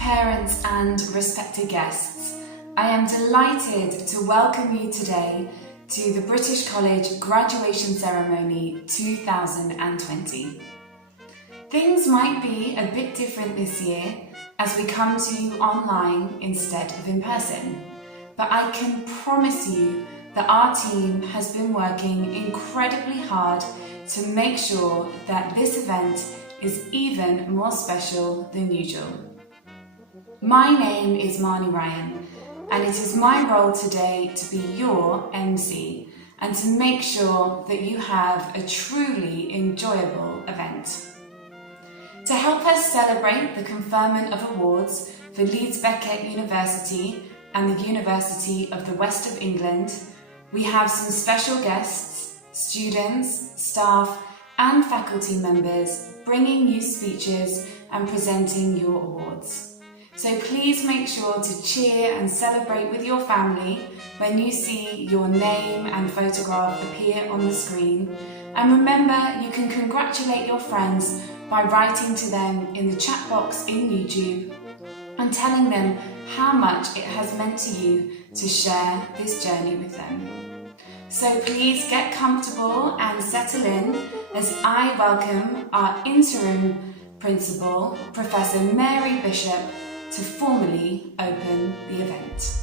parents and respected guests, I am delighted to welcome you today to the British College Graduation Ceremony 2020. Things might be a bit different this year as we come to you online instead of in person, but I can promise you that our team has been working incredibly hard to make sure that this event is even more special than usual. My name is Marnie Ryan, and it is my role today to be your MC and to make sure that you have a truly enjoyable event. To help us celebrate the conferment of awards for Leeds Beckett University and the University of the West of England, we have some special guests, students, staff and faculty members bringing you speeches and presenting your awards. So please make sure to cheer and celebrate with your family when you see your name and photograph appear on the screen. And remember, you can congratulate your friends by writing to them in the chat box in YouTube and telling them how much it has meant to you to share this journey with them. So please get comfortable and settle in as I welcome our interim principal, Professor Mary Bishop, to formally open the event.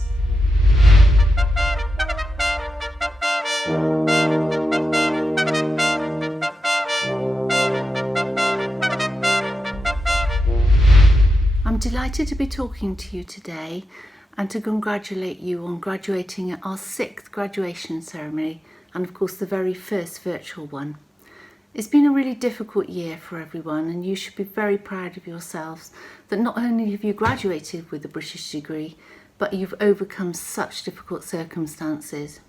I'm delighted to be talking to you today and to congratulate you on graduating at our 6th graduation ceremony and of course the very first virtual one. It's been a really difficult year for everyone, and you should be very proud of yourselves that not only have you graduated with a British degree, but you've overcome such difficult circumstances.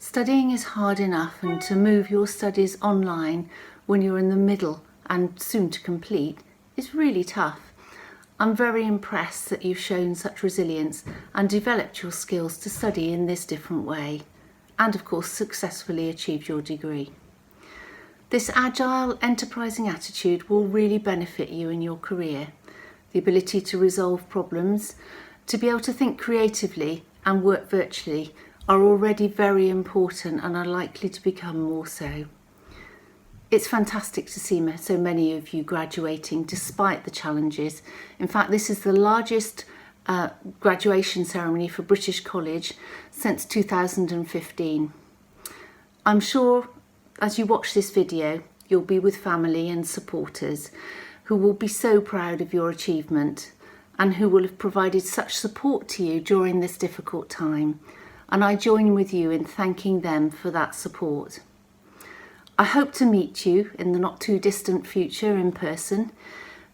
Studying is hard enough, and to move your studies online when you're in the middle and soon to complete is really tough. I'm very impressed that you've shown such resilience and developed your skills to study in this different way, and of course successfully achieved your degree. This agile, enterprising attitude will really benefit you in your career. The ability to resolve problems, to be able to think creatively and work virtually are already very important and are likely to become more so. It's fantastic to see so many of you graduating despite the challenges. In fact, this is the largest graduation ceremony for British College since 2015. I'm sure as you watch this video, you'll be with family and supporters who will be so proud of your achievement and who will have provided such support to you during this difficult time. And I join with you in thanking them for that support. I hope to meet you in the not too distant future in person.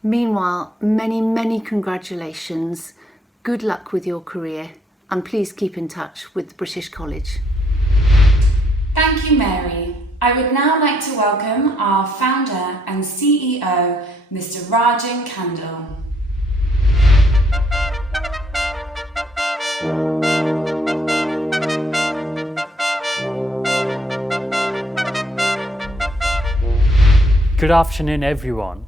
Meanwhile, many congratulations, good luck with your career, and please keep in touch with British College. Thank you, Mary. I would now like to welcome our founder and CEO, Mr. Rajan Kandal. Good afternoon, everyone.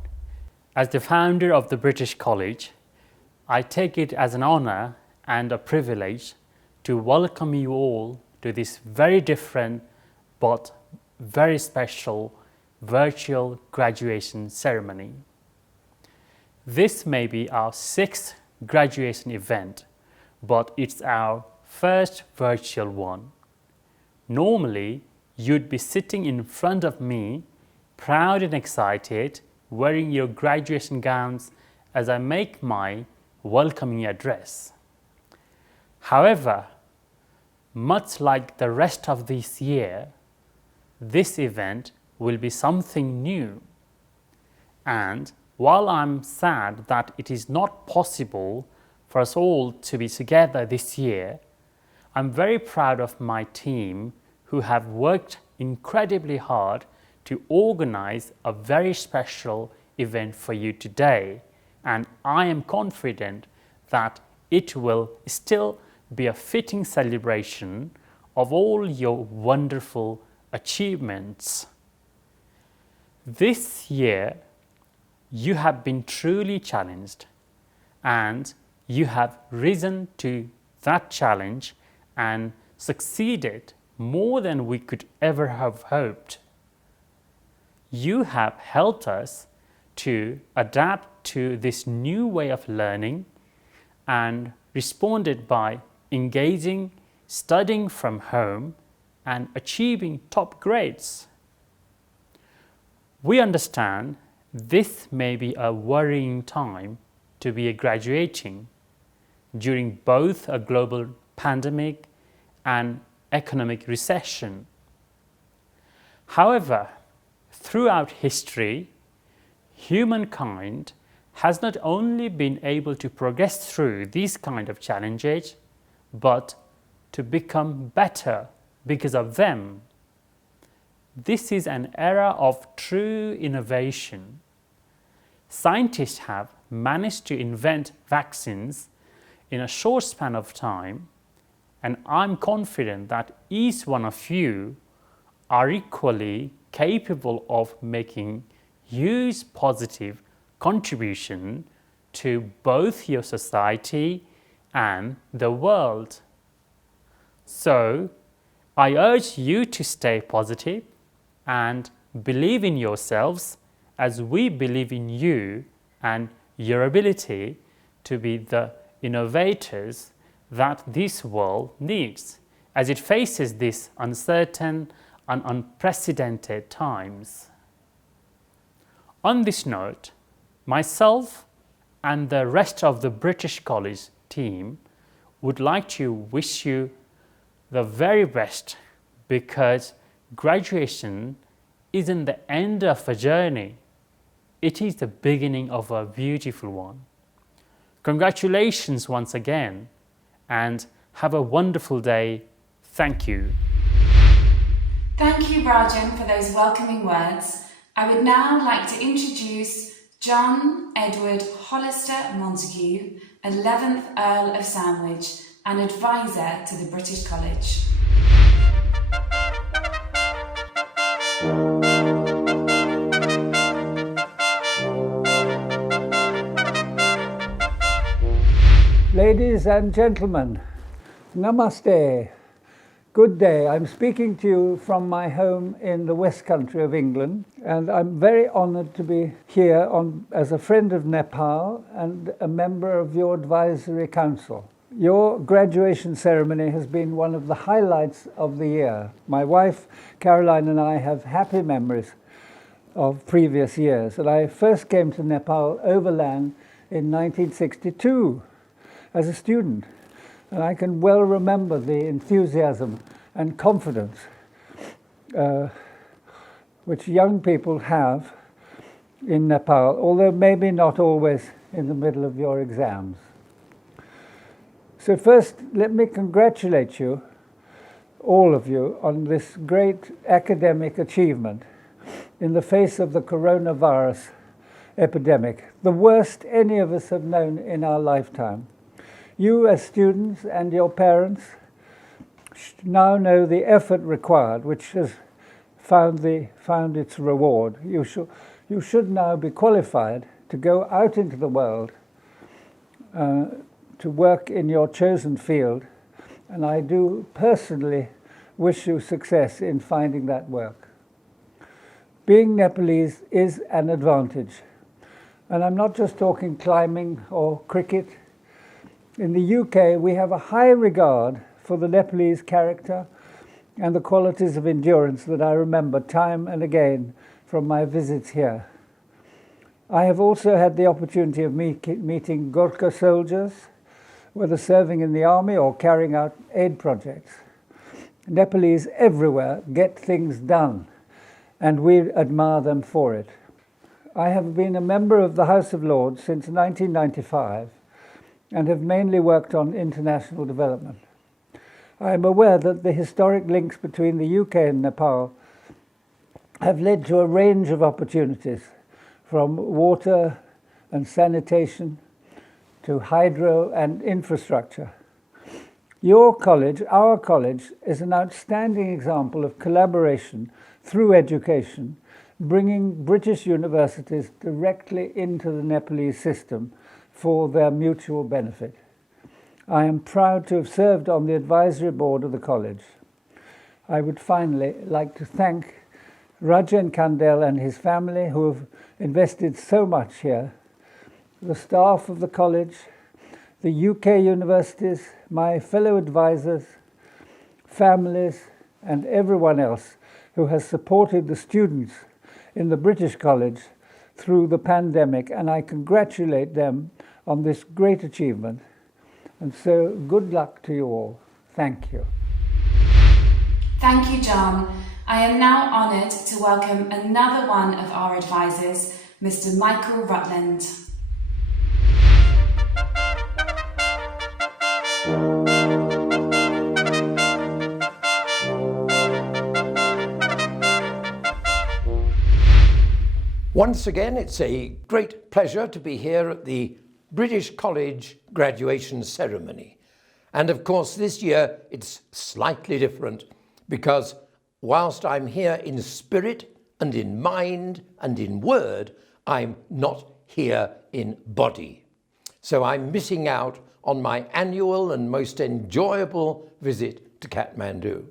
As the founder of the British College, I take it as an honor and a privilege to welcome you all to this very different but very special virtual graduation ceremony. This may be our 6th graduation event, but it's our first virtual one. Normally, you'd be sitting in front of me, proud and excited, wearing your graduation gowns as I make my welcoming address. However, much like the rest of this year, this event will be something new. And while I'm sad that it is not possible for us all to be together this year, I'm very proud of my team who have worked incredibly hard to organize a very special event for you today. And I am confident that it will still be a fitting celebration of all your wonderful achievements. This year, you have been truly challenged, and you have risen to that challenge and succeeded more than we could ever have hoped. You have helped us to adapt to this new way of learning and responded by engaging, studying from home, and achieving top grades. We understand this may be a worrying time to be graduating during both a global pandemic and economic recession. However, throughout history, humankind has not only been able to progress through these kind of challenges, but to become better because of them. This is an era of true innovation. Scientists have managed to invent vaccines in a short span of time, and I'm confident that each one of you are equally capable of making huge positive contribution to both your society and the world. So, I urge you to stay positive and believe in yourselves as we believe in you and your ability to be the innovators that this world needs as it faces these uncertain and unprecedented times. On this note, myself and the rest of the British College team would like to wish you the very best, because graduation isn't the end of a journey, it is the beginning of a beautiful one. Congratulations once again, and have a wonderful day. Thank you. Thank you, Rajan, for those welcoming words. I would now like to introduce John Edward Hollister Montague, 11th Earl of Sandwich, and advisor to the British College. Ladies and gentlemen, Namaste. Good day. I'm speaking to you from my home in the West Country of England, and I'm very honoured to be here as a friend of Nepal and a member of your advisory council. Your graduation ceremony has been one of the highlights of the year. My wife, Caroline, and I have happy memories of previous years. And I first came to Nepal overland in 1962 as a student. And I can well remember the enthusiasm and confidence which young people have in Nepal, although maybe not always in the middle of your exams. So first, let me congratulate you, all of you, on this great academic achievement in the face of the coronavirus epidemic, the worst any of us have known in our lifetime. You as students and your parents now know the effort required, which has found its reward. You should now be qualified to go out into the world to work in your chosen field, and I do personally wish you success in finding that work. Being Nepalese is an advantage, and I'm not just talking climbing or cricket. In the UK, we have a high regard for the Nepalese character and the qualities of endurance that I remember time and again from my visits here. I have also had the opportunity of meeting Gorkha soldiers, whether serving in the army or carrying out aid projects. Nepalese everywhere get things done, and we admire them for it. I have been a member of the House of Lords since 1995 and have mainly worked on international development. I am aware that the historic links between the UK and Nepal have led to a range of opportunities, from water and sanitation to hydro and infrastructure. Your college, our college, is an outstanding example of collaboration through education, bringing British universities directly into the Nepalese system for their mutual benefit. I am proud to have served on the advisory board of the college. I would finally like to thank Rajan Kandel and his family who have invested so much here, the staff of the college, the UK universities, my fellow advisors, families, and everyone else who has supported the students in the British College through the pandemic, and I congratulate them on this great achievement. And so good luck to you all. Thank you. Thank you, John. I am now honoured to welcome another one of our advisors, Mr. Michael Rutland. Once again, it's a great pleasure to be here at the British College graduation ceremony. And of course, this year it's slightly different because whilst I'm here in spirit and in mind and in word, I'm not here in body. So I'm missing out on my annual and most enjoyable visit to Kathmandu.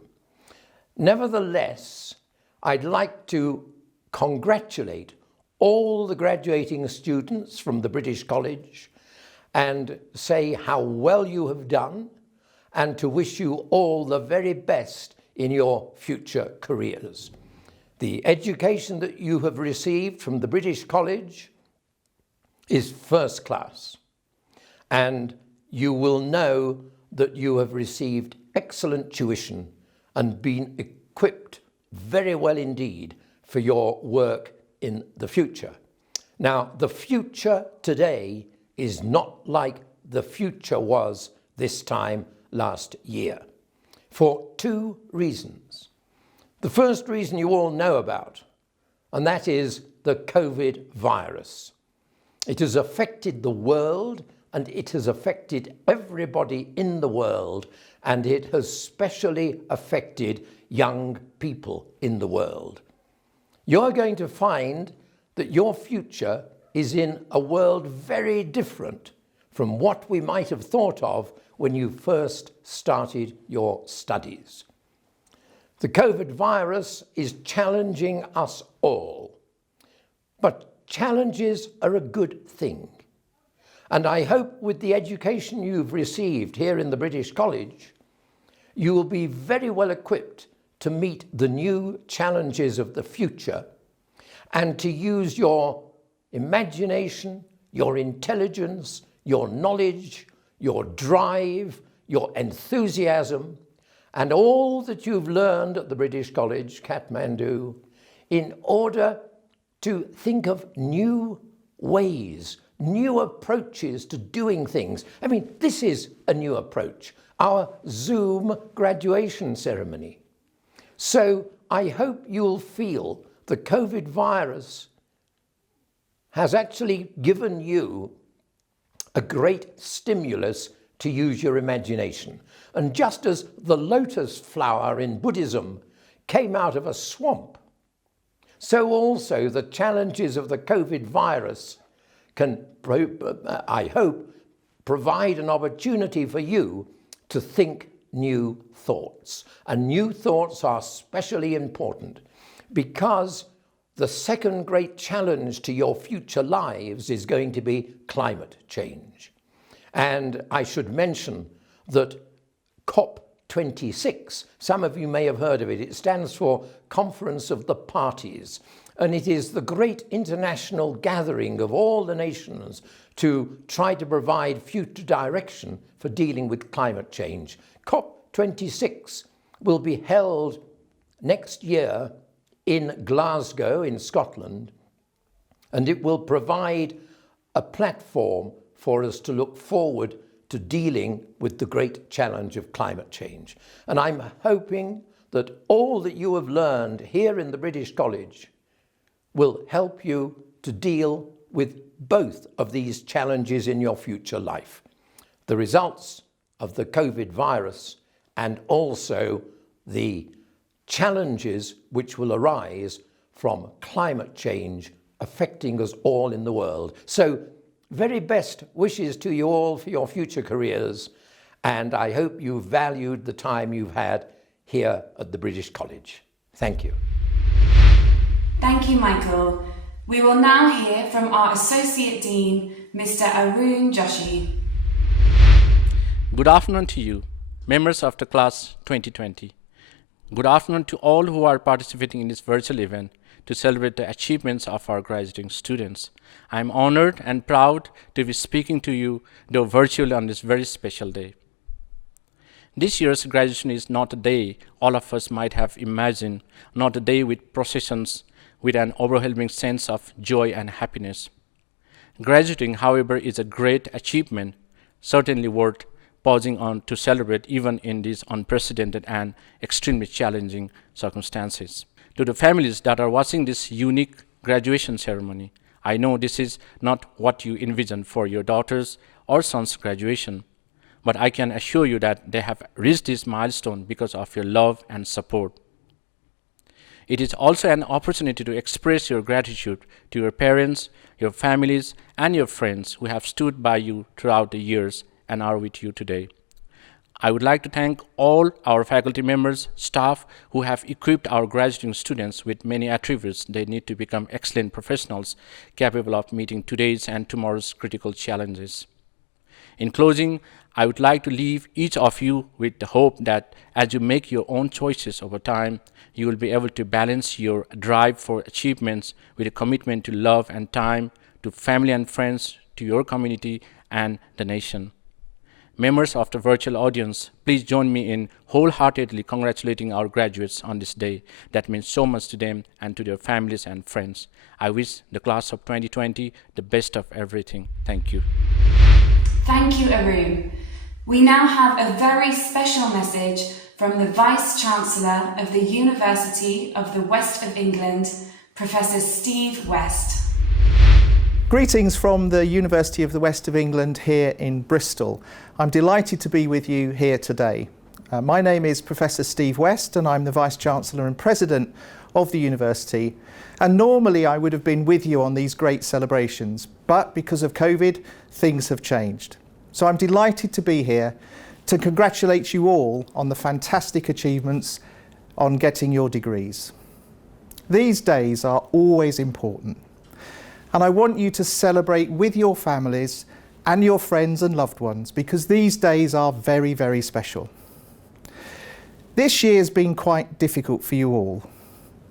Nevertheless, I'd like to congratulate all the graduating students from the British College and say how well you have done and to wish you all the very best in your future careers. The education that you have received from the British College is first class, and you will know that you have received excellent tuition and been equipped very well indeed for your work in the future. Now, the future today is not like the future was this time last year, for two reasons. The first reason you all know about, and that is the COVID virus. It has affected the world, and it has affected everybody in the world, and it has specially affected young people in the world. You're going to find that your future is in a world very different from what we might have thought of when you first started your studies. The COVID virus is challenging us all, but challenges are a good thing. And I hope with the education you've received here in the British College, you will be very well equipped to meet the new challenges of the future and to use your imagination, your intelligence, your knowledge, your drive, your enthusiasm, and all that you've learned at the British College, Kathmandu, in order to think of new ways, new approaches to doing things. I mean, this is a new approach, our Zoom graduation ceremony. So I hope you'll feel the COVID virus has actually given you a great stimulus to use your imagination. And just as the lotus flower in Buddhism came out of a swamp, so also the challenges of the COVID virus can, I hope, provide an opportunity for you to think new thoughts. And new thoughts are especially important because the second great challenge to your future lives is going to be climate change. And I should mention that COP26, some of you may have heard of it, it stands for Conference of the Parties, and it is the great international gathering of all the nations to try to provide future direction for dealing with climate change. COP26 will be held next year in Glasgow in Scotland, and it will provide a platform for us to look forward to dealing with the great challenge of climate change. And I'm hoping that all that you have learned here in the British College will help you to deal with both of these challenges in your future life. The results of the COVID virus and also the challenges which will arise from climate change affecting us all in the world. So very best wishes to you all for your future careers, and I hope you've valued the time you've had here at the British College. Thank you. Thank you, Michael. We will now hear from our Associate Dean, Mr. Arun Joshi. Good afternoon to you, members of the class 2020. Good afternoon to all who are participating in this virtual event to celebrate the achievements of our graduating students. I am honored and proud to be speaking to you, though virtually, on this very special day. This year's graduation is not a day all of us might have imagined, not a day with processions, with an overwhelming sense of joy and happiness. Graduating, however, is a great achievement, certainly worth pausing on to celebrate even in these unprecedented and extremely challenging circumstances. To the families that are watching this unique graduation ceremony, I know this is not what you envisioned for your daughters or sons' graduation, but I can assure you that they have reached this milestone because of your love and support. It is also an opportunity to express your gratitude to your parents, your families, and your friends who have stood by you throughout the years and are with you today. I would like to thank all our faculty members, staff who have equipped our graduating students with many attributes they need to become excellent professionals capable of meeting today's and tomorrow's critical challenges. In closing, I would like to leave each of you with the hope that as you make your own choices over time, you will be able to balance your drive for achievements with a commitment to love and time, to family and friends, to your community and the nation. Members of the virtual audience, please join me in wholeheartedly congratulating our graduates on this day that means so much to them and to their families and friends. I wish the class of 2020 the best of everything. Thank you. Thank you, Arun. We now have a very special message from the Vice-Chancellor of the University of the West of England, Professor Steve West. Greetings from the University of the West of England here in Bristol. I'm delighted to be with you here today. My name is Professor Steve West and I'm the Vice-Chancellor and President of the University. And normally I would have been with you on these great celebrations, but because of COVID, things have changed. So I'm delighted to be here to congratulate you all on the fantastic achievements on getting your degrees. These days are always important. And I want you to celebrate with your families and your friends and loved ones because these days are very, very special. This year has been quite difficult for you all.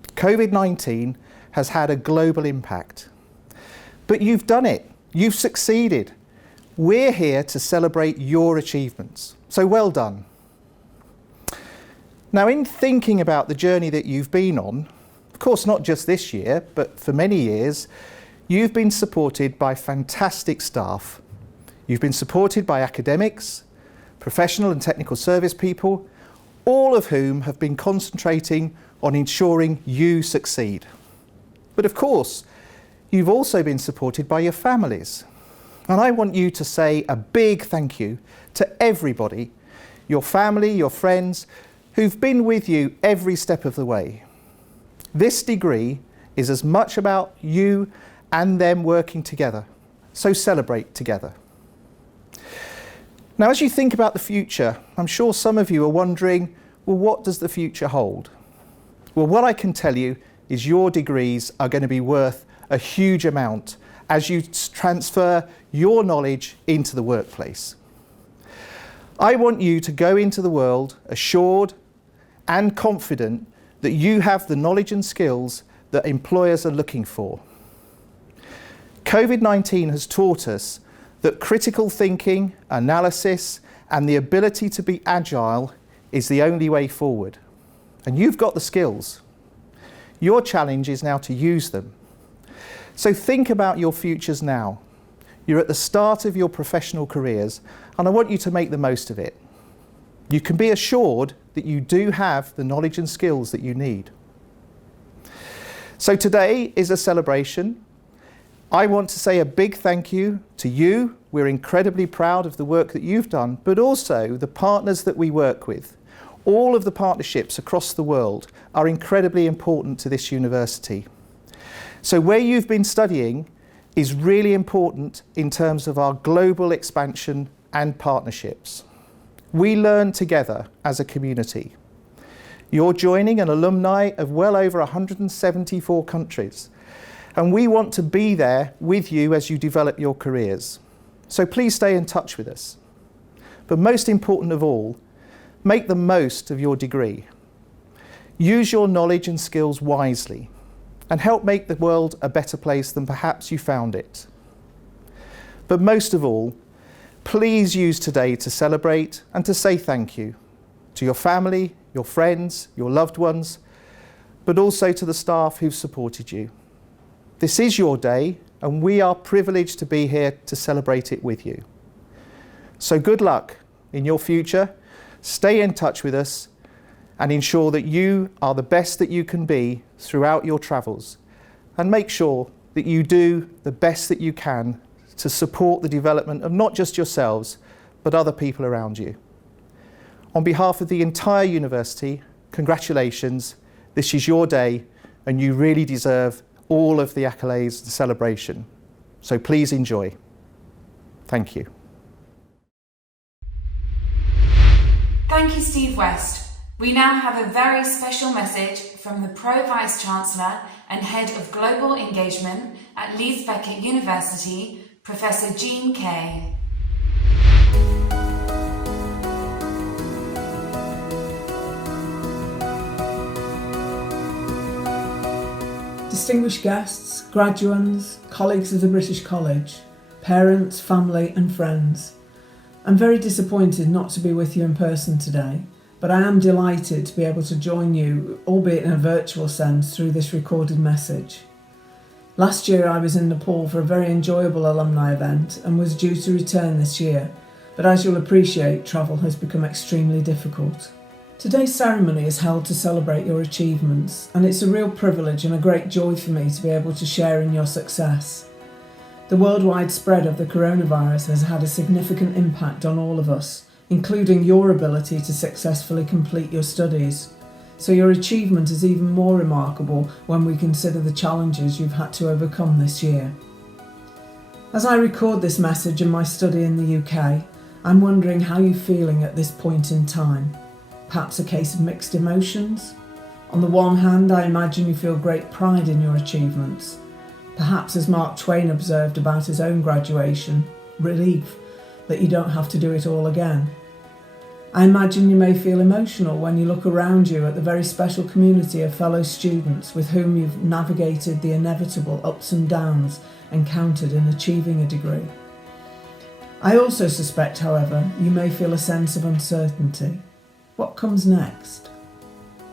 COVID-19 has had a global impact. But you've done it. You've succeeded. We're here to celebrate your achievements. So well done. Now, in thinking about the journey that you've been on, of course not just this year, but for many years, you've been supported by fantastic staff. You've been supported by academics, professional and technical service people, all of whom have been concentrating on ensuring you succeed. But of course, you've also been supported by your families. And I want you to say a big thank you to everybody, your family, your friends, who've been with you every step of the way. This degree is as much about you and them working together. So celebrate together. Now, as you think about the future, I'm sure some of you are wondering, well, what does the future hold? Well, what I can tell you is your degrees are going to be worth a huge amount as you transfer your knowledge into the workplace. I want you to go into the world assured and confident that you have the knowledge and skills that employers are looking for. COVID-19 has taught us that critical thinking, analysis, and the ability to be agile is the only way forward. And you've got the skills. Your challenge is now to use them. So think about your futures now. You're at the start of your professional careers, and I want you to make the most of it. You can be assured that you do have the knowledge and skills that you need. So today is a celebration. I want to say a big thank you to you. We're incredibly proud of the work that you've done, but also the partners that we work with. All of the partnerships across the world are incredibly important to this university. So where you've been studying is really important in terms of our global expansion and partnerships. We learn together as a community. You're joining an alumni of well over 174 countries, and we want to be there with you as you develop your careers. So please stay in touch with us. But most important of all, make the most of your degree. Use your knowledge and skills wisely and help make the world a better place than perhaps you found it. But most of all, please use today to celebrate and to say thank you to your family, your friends, your loved ones, but also to the staff who've supported you. This is your day, and we are privileged to be here to celebrate it with you. So good luck in your future. Stay in touch with us and ensure that you are the best that you can be throughout your travels, and make sure that you do the best that you can to support the development of not just yourselves, but other people around you. On behalf of the entire university, congratulations. This is your day, and you really deserve all of the accolades and celebration. So please enjoy. Thank you. Thank you, Steve West. We now have a very special message from the Pro Vice Chancellor and Head of Global Engagement at Leeds Beckett University, Professor Jean Kay. Distinguished guests, graduands, colleagues of the British College, parents, family and friends. I'm very disappointed not to be with you in person today, but I am delighted to be able to join you, albeit in a virtual sense, through this recorded message. Last year I was in Nepal for a very enjoyable alumni event and was due to return this year, but as you'll appreciate, travel has become extremely difficult. Today's ceremony is held to celebrate your achievements, and it's a real privilege and a great joy for me to be able to share in your success. The worldwide spread of the coronavirus has had a significant impact on all of us, including your ability to successfully complete your studies. So your achievement is even more remarkable when we consider the challenges you've had to overcome this year. As I record this message in my study in the UK, I'm wondering how you're feeling at this point in time. Perhaps a case of mixed emotions? On the one hand, I imagine you feel great pride in your achievements. Perhaps, as Mark Twain observed about his own graduation, relief that you don't have to do it all again. I imagine you may feel emotional when you look around you at the very special community of fellow students with whom you've navigated the inevitable ups and downs encountered in achieving a degree. I also suspect, however, you may feel a sense of uncertainty. What comes next?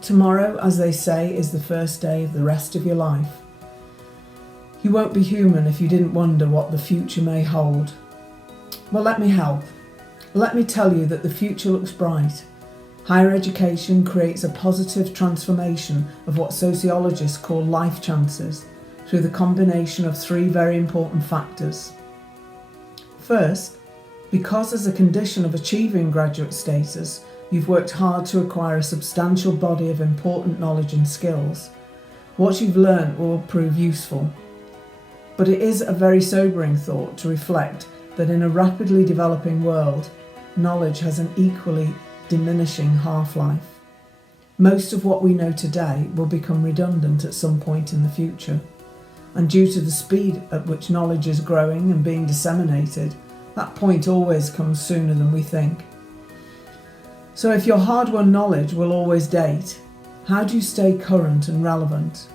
Tomorrow, as they say, is the first day of the rest of your life. You won't be human if you didn't wonder what the future may hold. Well, let me help. Let me tell you that the future looks bright. Higher education creates a positive transformation of what sociologists call life chances through the combination of three very important factors. First, because as a condition of achieving graduate status, you've worked hard to acquire a substantial body of important knowledge and skills, what you've learnt will prove useful. But it is a very sobering thought to reflect that in a rapidly developing world, knowledge has an equally diminishing half-life. Most of what we know today will become redundant at some point in the future, and due to the speed at which knowledge is growing and being disseminated, that point always comes sooner than we think. So if your hard-won knowledge will always date, how do you stay current and relevant?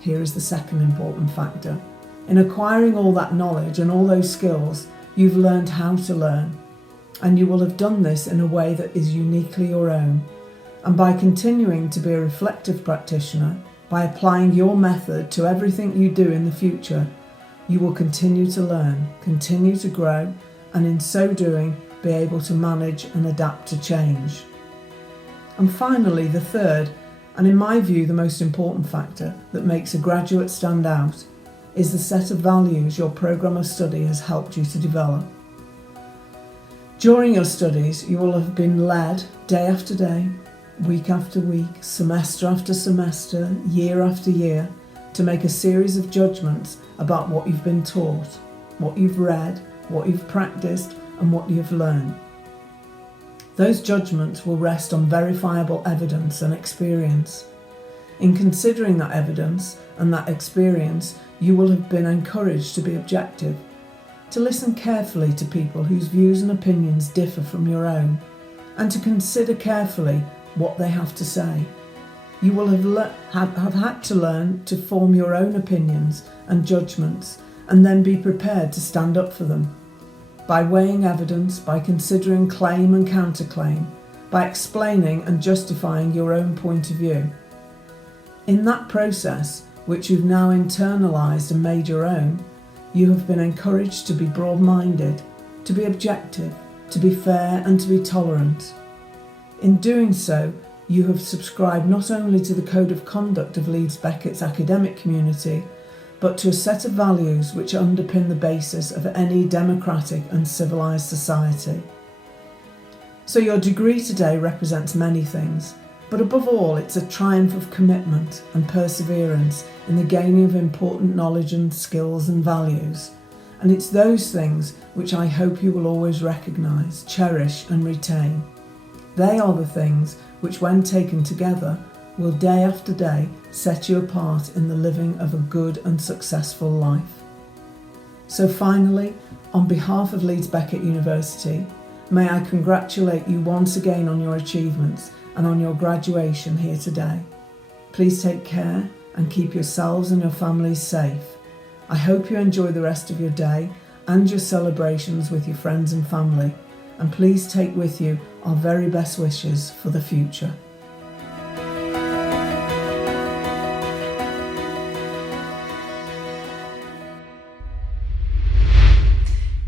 Here is the second important factor. In acquiring all that knowledge and all those skills, you've learned how to learn, and you will have done this in a way that is uniquely your own. And by continuing to be a reflective practitioner, by applying your method to everything you do in the future, you will continue to learn, continue to grow, and in so doing, be able to manage and adapt to change. And finally, the third, and in my view the most important factor that makes a graduate stand out, is the set of values your programme of study has helped you to develop. During your studies, you will have been led day after day, week after week, semester after semester, year after year, to make a series of judgments about what you've been taught, what you've read, what you've practiced, and what you've learned. Those judgments will rest on verifiable evidence and experience. In considering that evidence and that experience, you will have been encouraged to be objective, to listen carefully to people whose views and opinions differ from your own, and to consider carefully what they have to say. You will have had to learn to form your own opinions and judgments, and then be prepared to stand up for them. By weighing evidence, by considering claim and counterclaim, by explaining and justifying your own point of view. In that process, which you've now internalised and made your own, you have been encouraged to be broad-minded, to be objective, to be fair and to be tolerant. In doing so, you have subscribed not only to the code of conduct of Leeds Beckett's academic community, but to a set of values which underpin the basis of any democratic and civilised society. So your degree today represents many things, but above all it's a triumph of commitment and perseverance in the gaining of important knowledge and skills and values. And it's those things which I hope you will always recognise, cherish and retain. They are the things which, when taken together, will day after day set you apart in the living of a good and successful life. So finally, on behalf of Leeds Beckett University, may I congratulate you once again on your achievements and on your graduation here today. Please take care and keep yourselves and your families safe. I hope you enjoy the rest of your day and your celebrations with your friends and family, and please take with you our very best wishes for the future.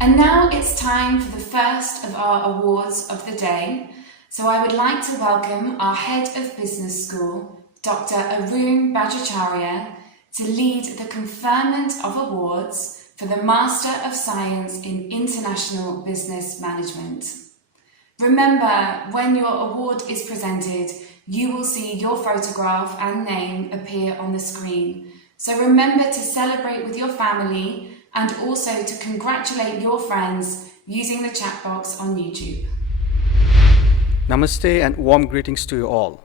And now it's time for the first of our awards of the day. So I would like to welcome our Head of Business School, Dr. Arun Bhattacharya, to lead the conferment of awards for the Master of Science in International Business Management. Remember, when your award is presented, you will see your photograph and name appear on the screen. So remember to celebrate with your family and also to congratulate your friends using the chat box on YouTube. Namaste and warm greetings to you all.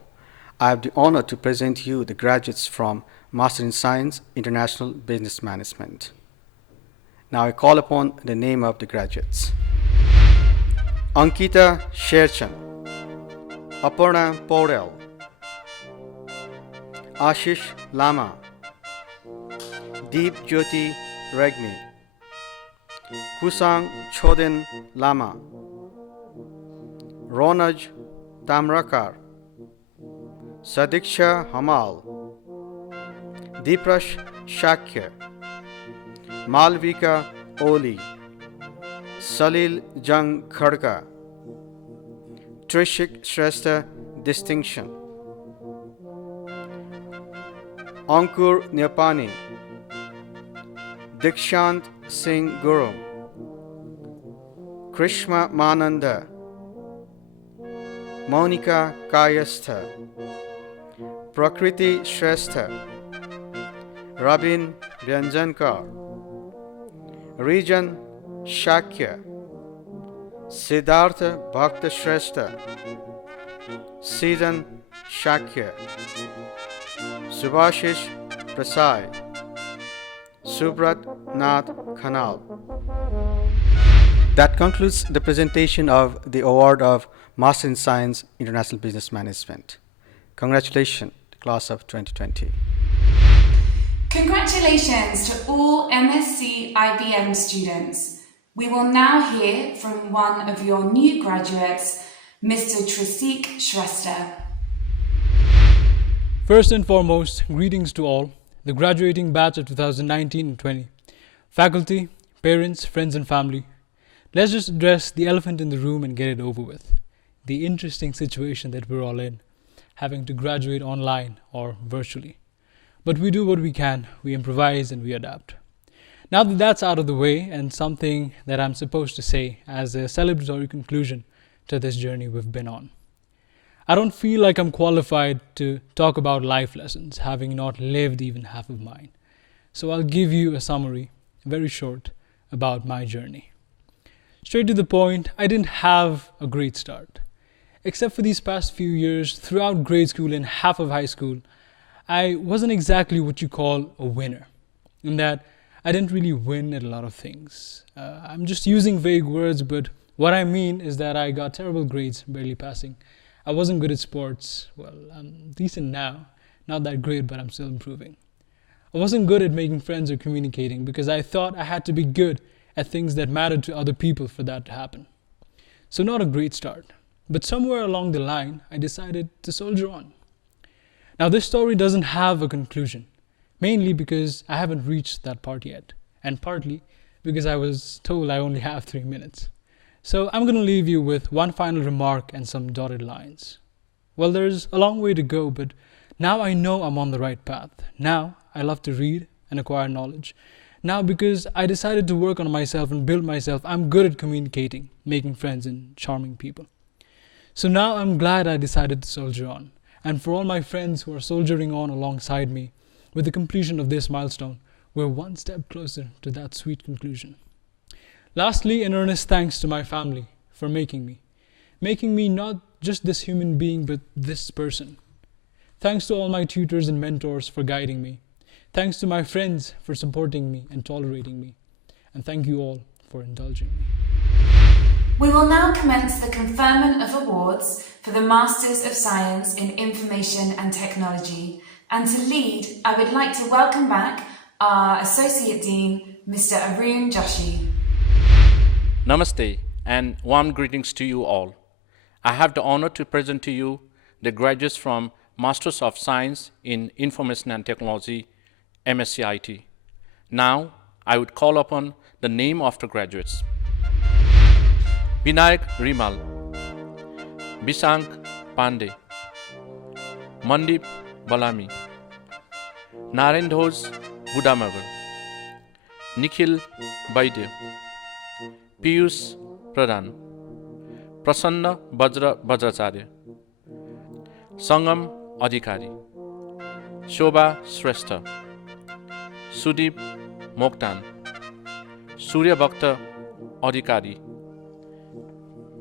I have the honor to present you the graduates from Master in Science, International Business Management. Now I call upon the name of the graduates. Ankita Sherchan, Aparna Paudel, Ashish Lama, Deep Jyoti Regmi, Kusang Chodin Lama, Ronaj Tamrakar, Sadiksha Hamal, Deeprash Shakya, Malvika Oli, Salil Jang Khadka, Trishik Shrestha Distinction, Ankur Nyapani, Dikshant Singh Guru, Krishma Mananda, Monika Kayastha, Prakriti Shrestha, Rabin Vyanjankar, Rijan Shakya, Siddhartha Bhakta Shrestha, Sidan Shakya, Subhashish Prasad, Subrat Nath Khanal. That concludes the presentation of the award of Master in Science, International Business Management. Congratulations, class of 2020. Congratulations to all MSc IBM students. We will now hear from one of your new graduates, Mr. Trasik Shrestha. First and foremost, greetings to all, the graduating batch of 2019 and 20. Faculty, parents, friends and family. Let's just address the elephant in the room and get it over with. The interesting situation that we're all in, having to graduate online or virtually. But we do what we can, we improvise and we adapt. Now that that's out of the way, and something that I'm supposed to say as a celebratory conclusion to this journey we've been on, I don't feel like I'm qualified to talk about life lessons, having not lived even half of mine. So I'll give you a summary, very short, about my journey. Straight to the point, I didn't have a great start. Except for these past few years, throughout grade school and half of high school, I wasn't exactly what you call a winner, in that I didn't really win at a lot of things. I'm just using vague words, but what I mean is that I got terrible grades, barely passing. I wasn't good at sports. Well, I'm decent now. Not that great, but I'm still improving. I wasn't good at making friends or communicating because I thought I had to be good at things that mattered to other people for that to happen. So not a great start. But somewhere along the line, I decided to soldier on. Now this story doesn't have a conclusion, mainly because I haven't reached that part yet, and partly because I was told I only have 3 minutes. So I'm going to leave you with one final remark and some dotted lines. Well, there's a long way to go, but now I know I'm on the right path. Now I love to read and acquire knowledge. Now, because I decided to work on myself and build myself, I'm good at communicating, making friends, and charming people. So now I'm glad I decided to soldier on. And for all my friends who are soldiering on alongside me, with the completion of this milestone, we're one step closer to that sweet conclusion. Lastly, an earnest thanks to my family for making me not just this human being, but this person. Thanks to all my tutors and mentors for guiding me. Thanks to my friends for supporting me and tolerating me. And thank you all for indulging me. We will now commence the conferment of awards for the Masters of Science in Information and Technology. And to lead, I would like to welcome back our Associate Dean, Mr. Arun Joshi. Namaste and warm greetings to you all. I have the honor to present to you the graduates from Masters of Science in Information and Technology, MSc IT. Now, I would call upon the name of the graduates. Vinayak Rimal, Bisank Pandey, Mandip Balami, Narendhoz Budamagar, Nikhil Baidya, Piyush Pradhan, Prasanna Bajracharya, Sangam Adhikari, Shobha Shrestha, Sudeep Mokhtan, Surya Bhakta Adhikari,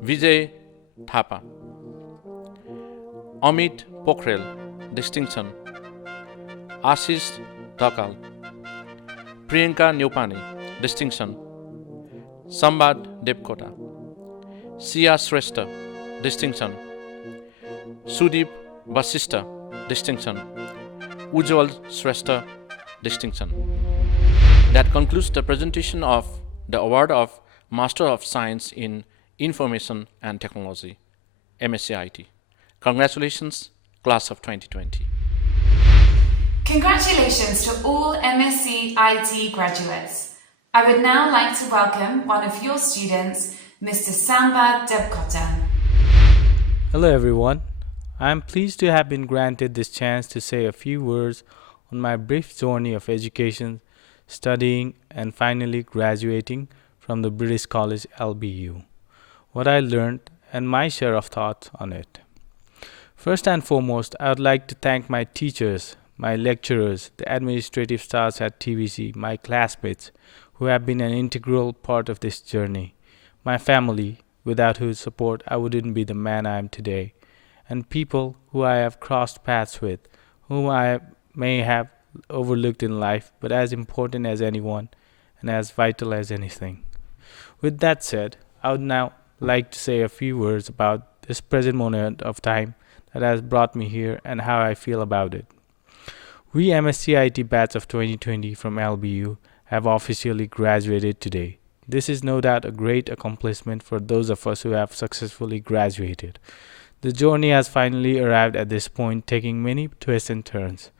Vijay Thapa, Amit Pokhrel, Distinction, Ashish Dhakal, Priyanka Neupane, Distinction, Samba Devkotter, Sia Shrestha, Distinction, Sudeep Vasistha, Distinction, Ujjwal Shrestha, Distinction. That concludes the presentation of the award of Master of Science in Information and Technology, MSc IT. Congratulations, class of 2020. Congratulations to all MSc IT graduates. I would now like to welcome one of your students, Mr. Samba Devkotter. Hello everyone. I am pleased to have been granted this chance to say a few words on my brief journey of education, studying and finally graduating from the British College LBU. What I learned and my share of thoughts on it. First and foremost, I would like to thank my teachers, my lecturers, the administrative staffs at TBC, my classmates who have been an integral part of this journey, my family, without whose support I wouldn't be the man I am today, and people who I have crossed paths with, whom I may have overlooked in life, but as important as anyone and as vital as anything. With that said, I would now like to say a few words about this present moment of time that has brought me here and how I feel about it. We MSc IT batch of 2020 from LBU have officially graduated today. This is no doubt a great accomplishment for those of us who have successfully graduated. The journey has finally arrived at this point, taking many twists and turns.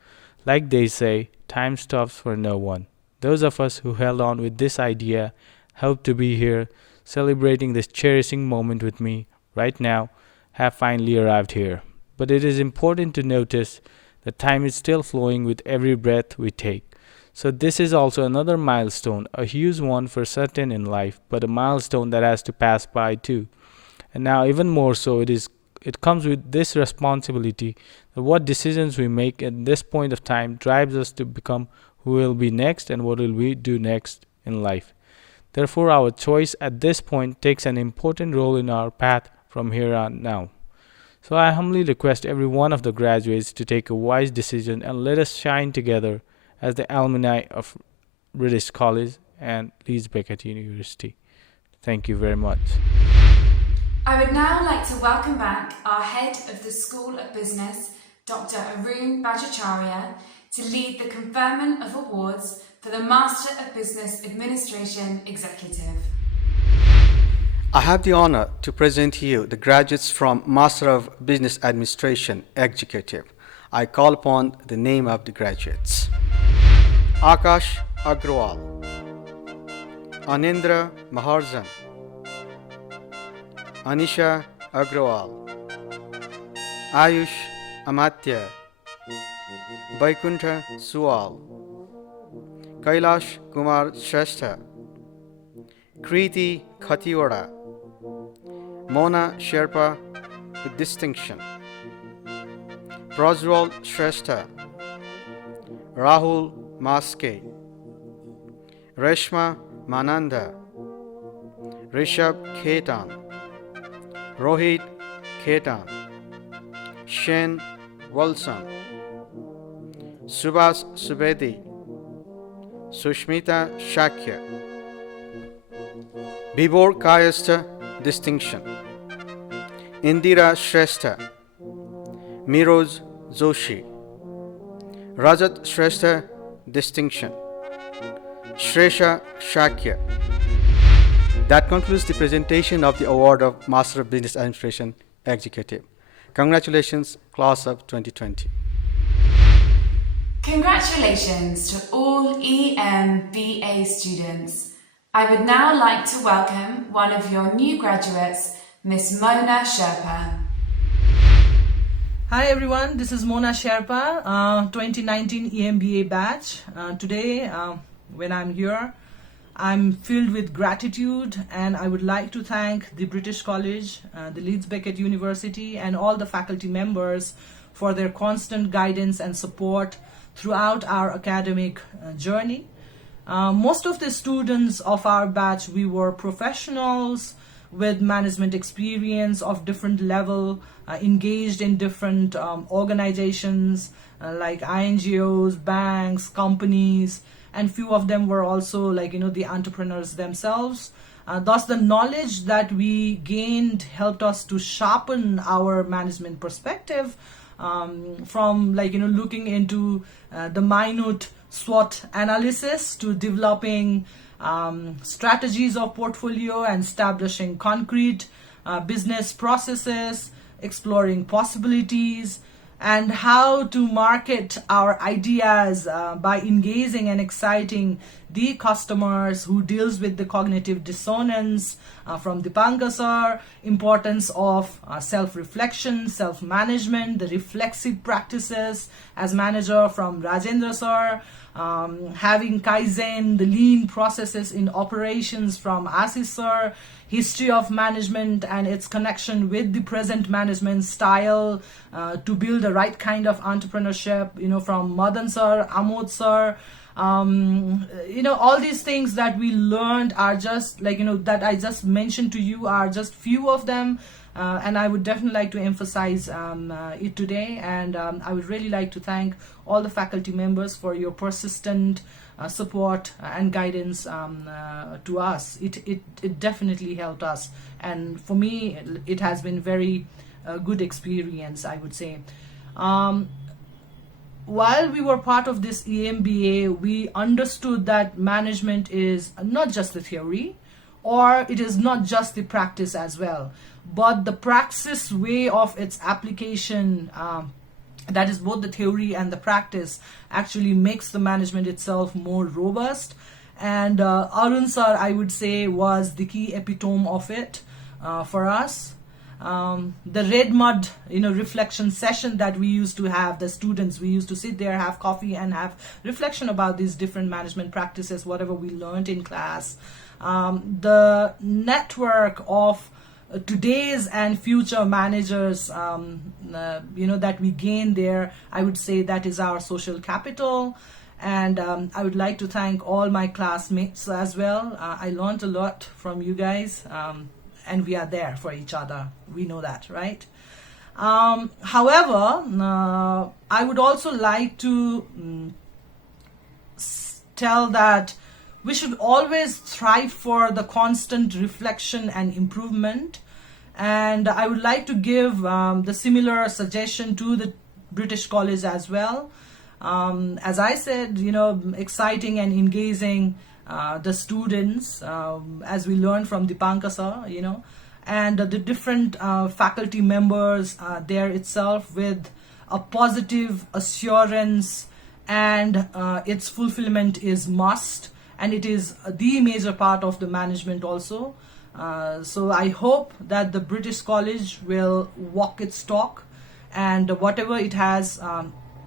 Like they say, time stops for no one. Those of us who held on with this idea hope to be here, celebrating this cherishing moment with me right now, have finally arrived here. But it is important to notice that time is still flowing with every breath we take. So this is also another milestone, a huge one for certain in life, but a milestone that has to pass by too. And now even more so, it it comes with this responsibility that what decisions we make at this point of time drives us to become who will be next and what will we do next in life. Therefore, our choice at this point takes an important role in our path from here on now. So I humbly request every one of the graduates to take a wise decision and let us shine together as the alumni of British College and Leeds Beckett University. Thank you very much. I would now like to welcome back our head of the School of Business, Dr. Arun Bhattacharya, to lead the conferment of awards for the Master of Business Administration Executive. I have the honor to present to you the graduates from Master of Business Administration Executive. I call upon the name of the graduates. Akash Agrawal, Anindra Maharzan, Anisha Agrawal, Ayush Amatya, Vaikuntha Sual, Kailash Kumar Shrestha, Kriti Khatiwada, Mona Sherpa with distinction, Prajwal Shrestha, Rahul Maske, Reshma Mananda, Rishabh Khetan, Rohit Khetan, Shen Wilson, Subhas Subedi, Sushmita Shakya, Vibhor Kayastha distinction, Indira Shrestha, Miroz Joshi, Rajat Shrestha distinction, Shresha Shakya. That concludes the presentation of the award of Master of Business Administration Executive. Congratulations, class of 2020. Congratulations to all EMBA students. I would now like to welcome one of your new graduates, Miss Mona Sherpa. Hi everyone, this is Mona Sherpa, 2019 EMBA batch. Today, when I'm here, I'm filled with gratitude, and I would like to thank the British College, the Leeds Beckett University, and all the faculty members for their constant guidance and support throughout our academic journey. Most of the students of our batch, we were professionals with management experience of different level, engaged in different organizations like INGOs, banks, companies, and few of them were also the entrepreneurs themselves. Thus the knowledge that we gained helped us to sharpen our management perspective from looking into the minute SWOT analysis to developing strategies of portfolio and establishing concrete business processes, exploring possibilities, and how to market our ideas by engaging and exciting the customers who deals with the cognitive dissonance from Dipankar sir, importance of self-reflection, self-management, the reflexive practices as manager from Rajendra sir, having Kaizen, the lean processes in operations from Ashish sir, history of management and its connection with the present management style to build the right kind of entrepreneurship, from Madan sir, Amod sir. All these things that we learned are just that I just mentioned to you are just few of them. And I would definitely like to emphasize it today. And I would really like to thank all the faculty members for your persistent support and guidance to us. It definitely helped us. And for me, it has been very good experience, I would say. While we were part of this EMBA, we understood that management is not just the theory, or it is not just the practice as well, but the praxis way of its application, that is both the theory and the practice, actually makes the management itself more robust. And Arun sir, I would say, was the key epitome of it for us. The red mud reflection session that we used to have, the students, we used to sit there, have coffee and have reflection about these different management practices, whatever we learned in class. The network of today's and future managers, that we gain there. I would say that is our social capital. And I would like to thank all my classmates as well. I learned a lot from you guys, and we are there for each other. We know that, right? However, I would also like to tell that we should always strive for the constant reflection and improvement. And I would like to give the similar suggestion to the British College as well. As I said, exciting and engaging the students as we learn from Dipankar sir, and the different faculty members there itself with a positive assurance, and its fulfillment is must, and it is the major part of the management also. So I hope that the British College will walk its talk, and whatever it has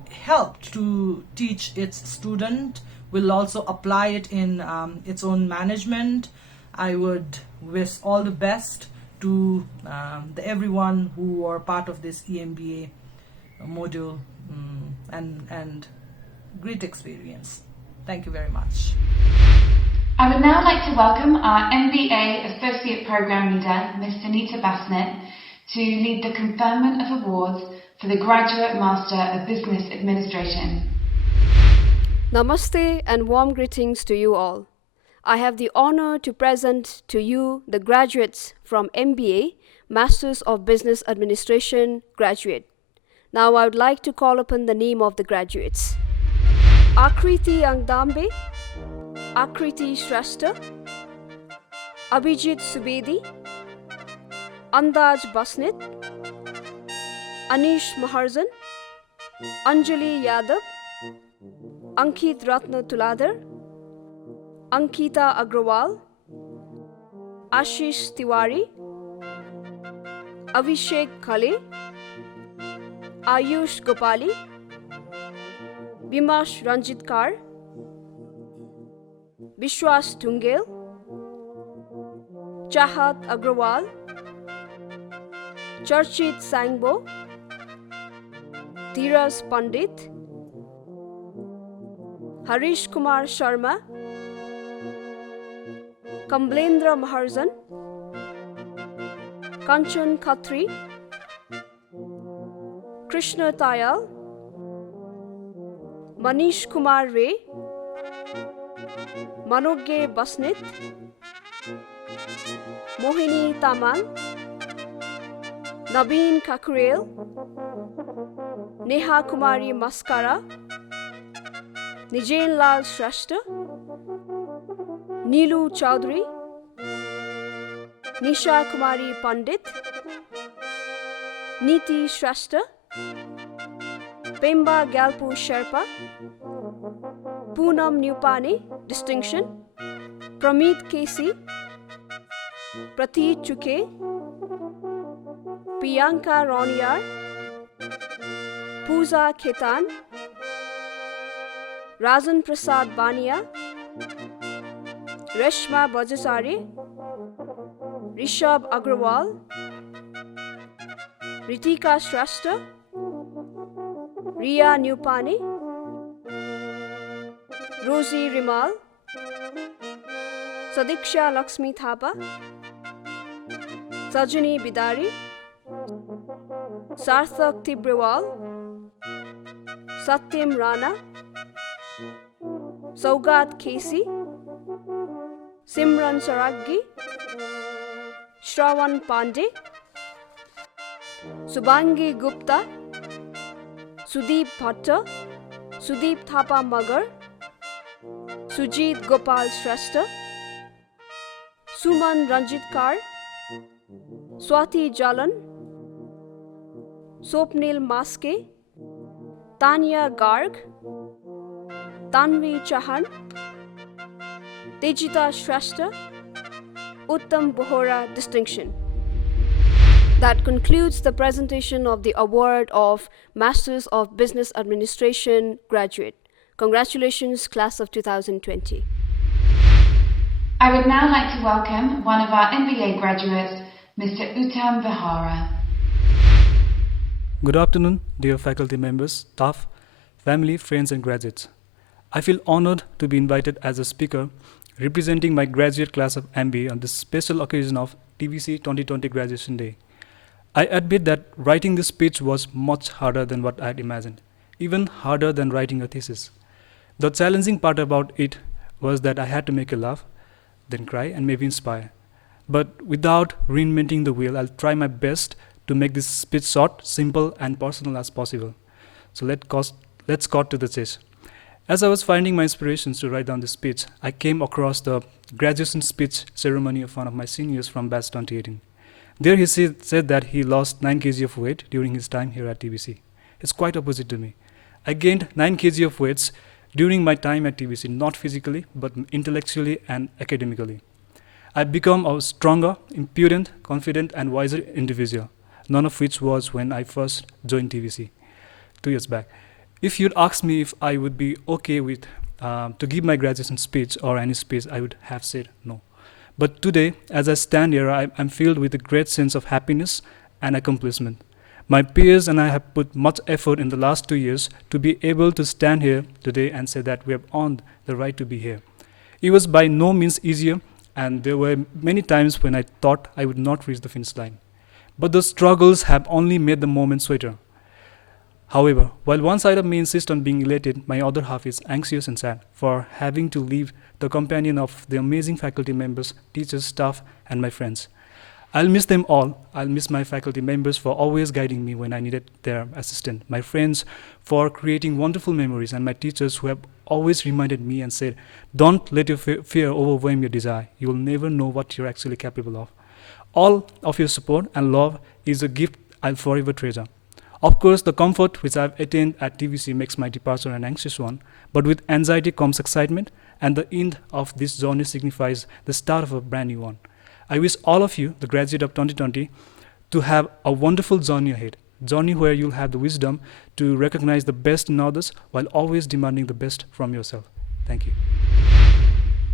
helped to teach its student will also apply it in its own management. I would wish all the best to everyone who are part of this EMBA module, and great experience. Thank you very much. I would now like to welcome our MBA Associate Programme Leader, Ms. Sunita Basnet, to lead the conferment of awards for the Graduate Master of Business Administration. Namaste and warm greetings to you all. I have the honor to present to you the graduates from MBA, Masters of Business Administration graduate. Now I would like to call upon the name of the graduates. Akriti Angdambe, Akriti Shrestha, Abhijit Subedi, Andaj Basnet, Anish Maharzan, Anjali Yadav, Ankit Ratna Tuladar, Ankita Agrawal, Ashish Tiwari, Avishek Khale, Ayush Gopali, Bimash Ranjit Kar, Vishwas Tungel, Chahat Agrawal, Charchit Sangbo, Dhiras Pandit, Harish Kumar Sharma, Kamblendra Maharzan, Kanchan Khatri, Krishna Tayal, Manish Kumar Ray, Manogge Basnet, Mohini Taman, Nabeen Kakurel, Neha Kumari Maskara, Nijain Lal Shrestha, Neelu Chowdhury, Nisha Kumari Pandit, Niti Shrestha, Pemba Galpu Sherpa, Poonam Nupani, Distinction, Pramit Kesi, Prateek Chuke, Priyanka Roniyar, Pooja Khetan, Rajan Prasad Bania, Reshma Bajasari, Rishabh Agrawal, Ritika Shrestha, Riya Nupani, Rosie Rimal, Sadiksha Lakshmi Thapa, Sajani Bidari, Sarthak Tibrewal, Satyam Rana, Saugat Kesi, Simran Saraggi, Shravan Pandey, Subhangi Gupta, Sudeep Bhatta, Sudeep Thapa Magar, Sujit Gopal Shrestha, Suman Ranjit Kar, Swati Jalan, Swapnil Maske, Tanya Garg, Tanvi Chahan, Tejita Shrestha, Uttam Bohra Distinction. That concludes the presentation of the award of Masters of Business Administration graduate. Congratulations, class of 2020. I would now like to welcome one of our MBA graduates, Mr. Uttam Vihara. Good afternoon, dear faculty members, staff, family, friends and graduates. I feel honored to be invited as a speaker representing my graduate class of MBA on this special occasion of TBC 2020 Graduation Day. I admit that writing this speech was much harder than what I had imagined, even harder than writing a thesis. The challenging part about it was that I had to make you laugh, then cry and maybe inspire. But without reinventing the wheel, I'll try my best to make this speech short, simple and personal as possible. So let's cut to the chase. As I was finding my inspirations to write down this speech, I came across the graduation speech ceremony of one of my seniors from batch 2018. There he said that he lost 9 kg of weight during his time here at TBC. It's quite opposite to me. I gained 9 kg of weight during my time at TBC, not physically, but intellectually and academically. I've become a stronger, impudent, confident and wiser individual, none of which was when I first joined TBC 2 years back. If you'd asked me if I would be okay with to give my graduation speech or any speech, I would have said no. But today, as I stand here, I'm filled with a great sense of happiness and accomplishment. My peers and I have put much effort in the last 2 years to be able to stand here today and say that we have earned the right to be here. It was by no means easier, and there were many times when I thought I would not reach the finish line. But those struggles have only made the moment sweeter. However, while one side of me insists on being elated, my other half is anxious and sad for having to leave the companion of the amazing faculty members, teachers, staff, and my friends. I'll miss them all. I'll miss my faculty members for always guiding me when I needed their assistance, my friends for creating wonderful memories, and my teachers who have always reminded me and said, don't let your fear overwhelm your desire. You will never know what you're actually capable of. All of your support and love is a gift I'll forever treasure. Of course, the comfort which I've attained at TBC makes my departure an anxious one, but with anxiety comes excitement, and the end of this journey signifies the start of a brand new one. I wish all of you, the graduate of 2020, to have a wonderful journey ahead, journey where you'll have the wisdom to recognize the best in others while always demanding the best from yourself. Thank you.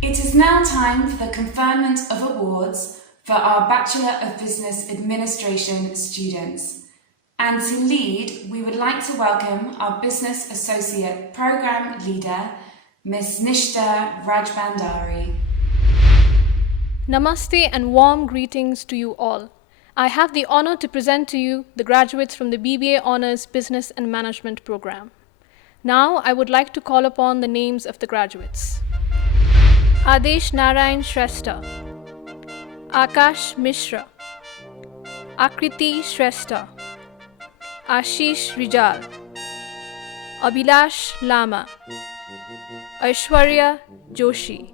It is now time for the conferment of awards for our Bachelor of Business Administration students. And to lead, we would like to welcome our Business Associate Program Leader, Ms. Nishta Rajbandari. Namaste and warm greetings to you all. I have the honor to present to you the graduates from the BBA Honours Business and Management program. Now I would like to call upon the names of the graduates. Adesh Narayan Shrestha, Akash Mishra, Akriti Shrestha, Ashish Rijal, Abhilash Lama, Aishwarya Joshi,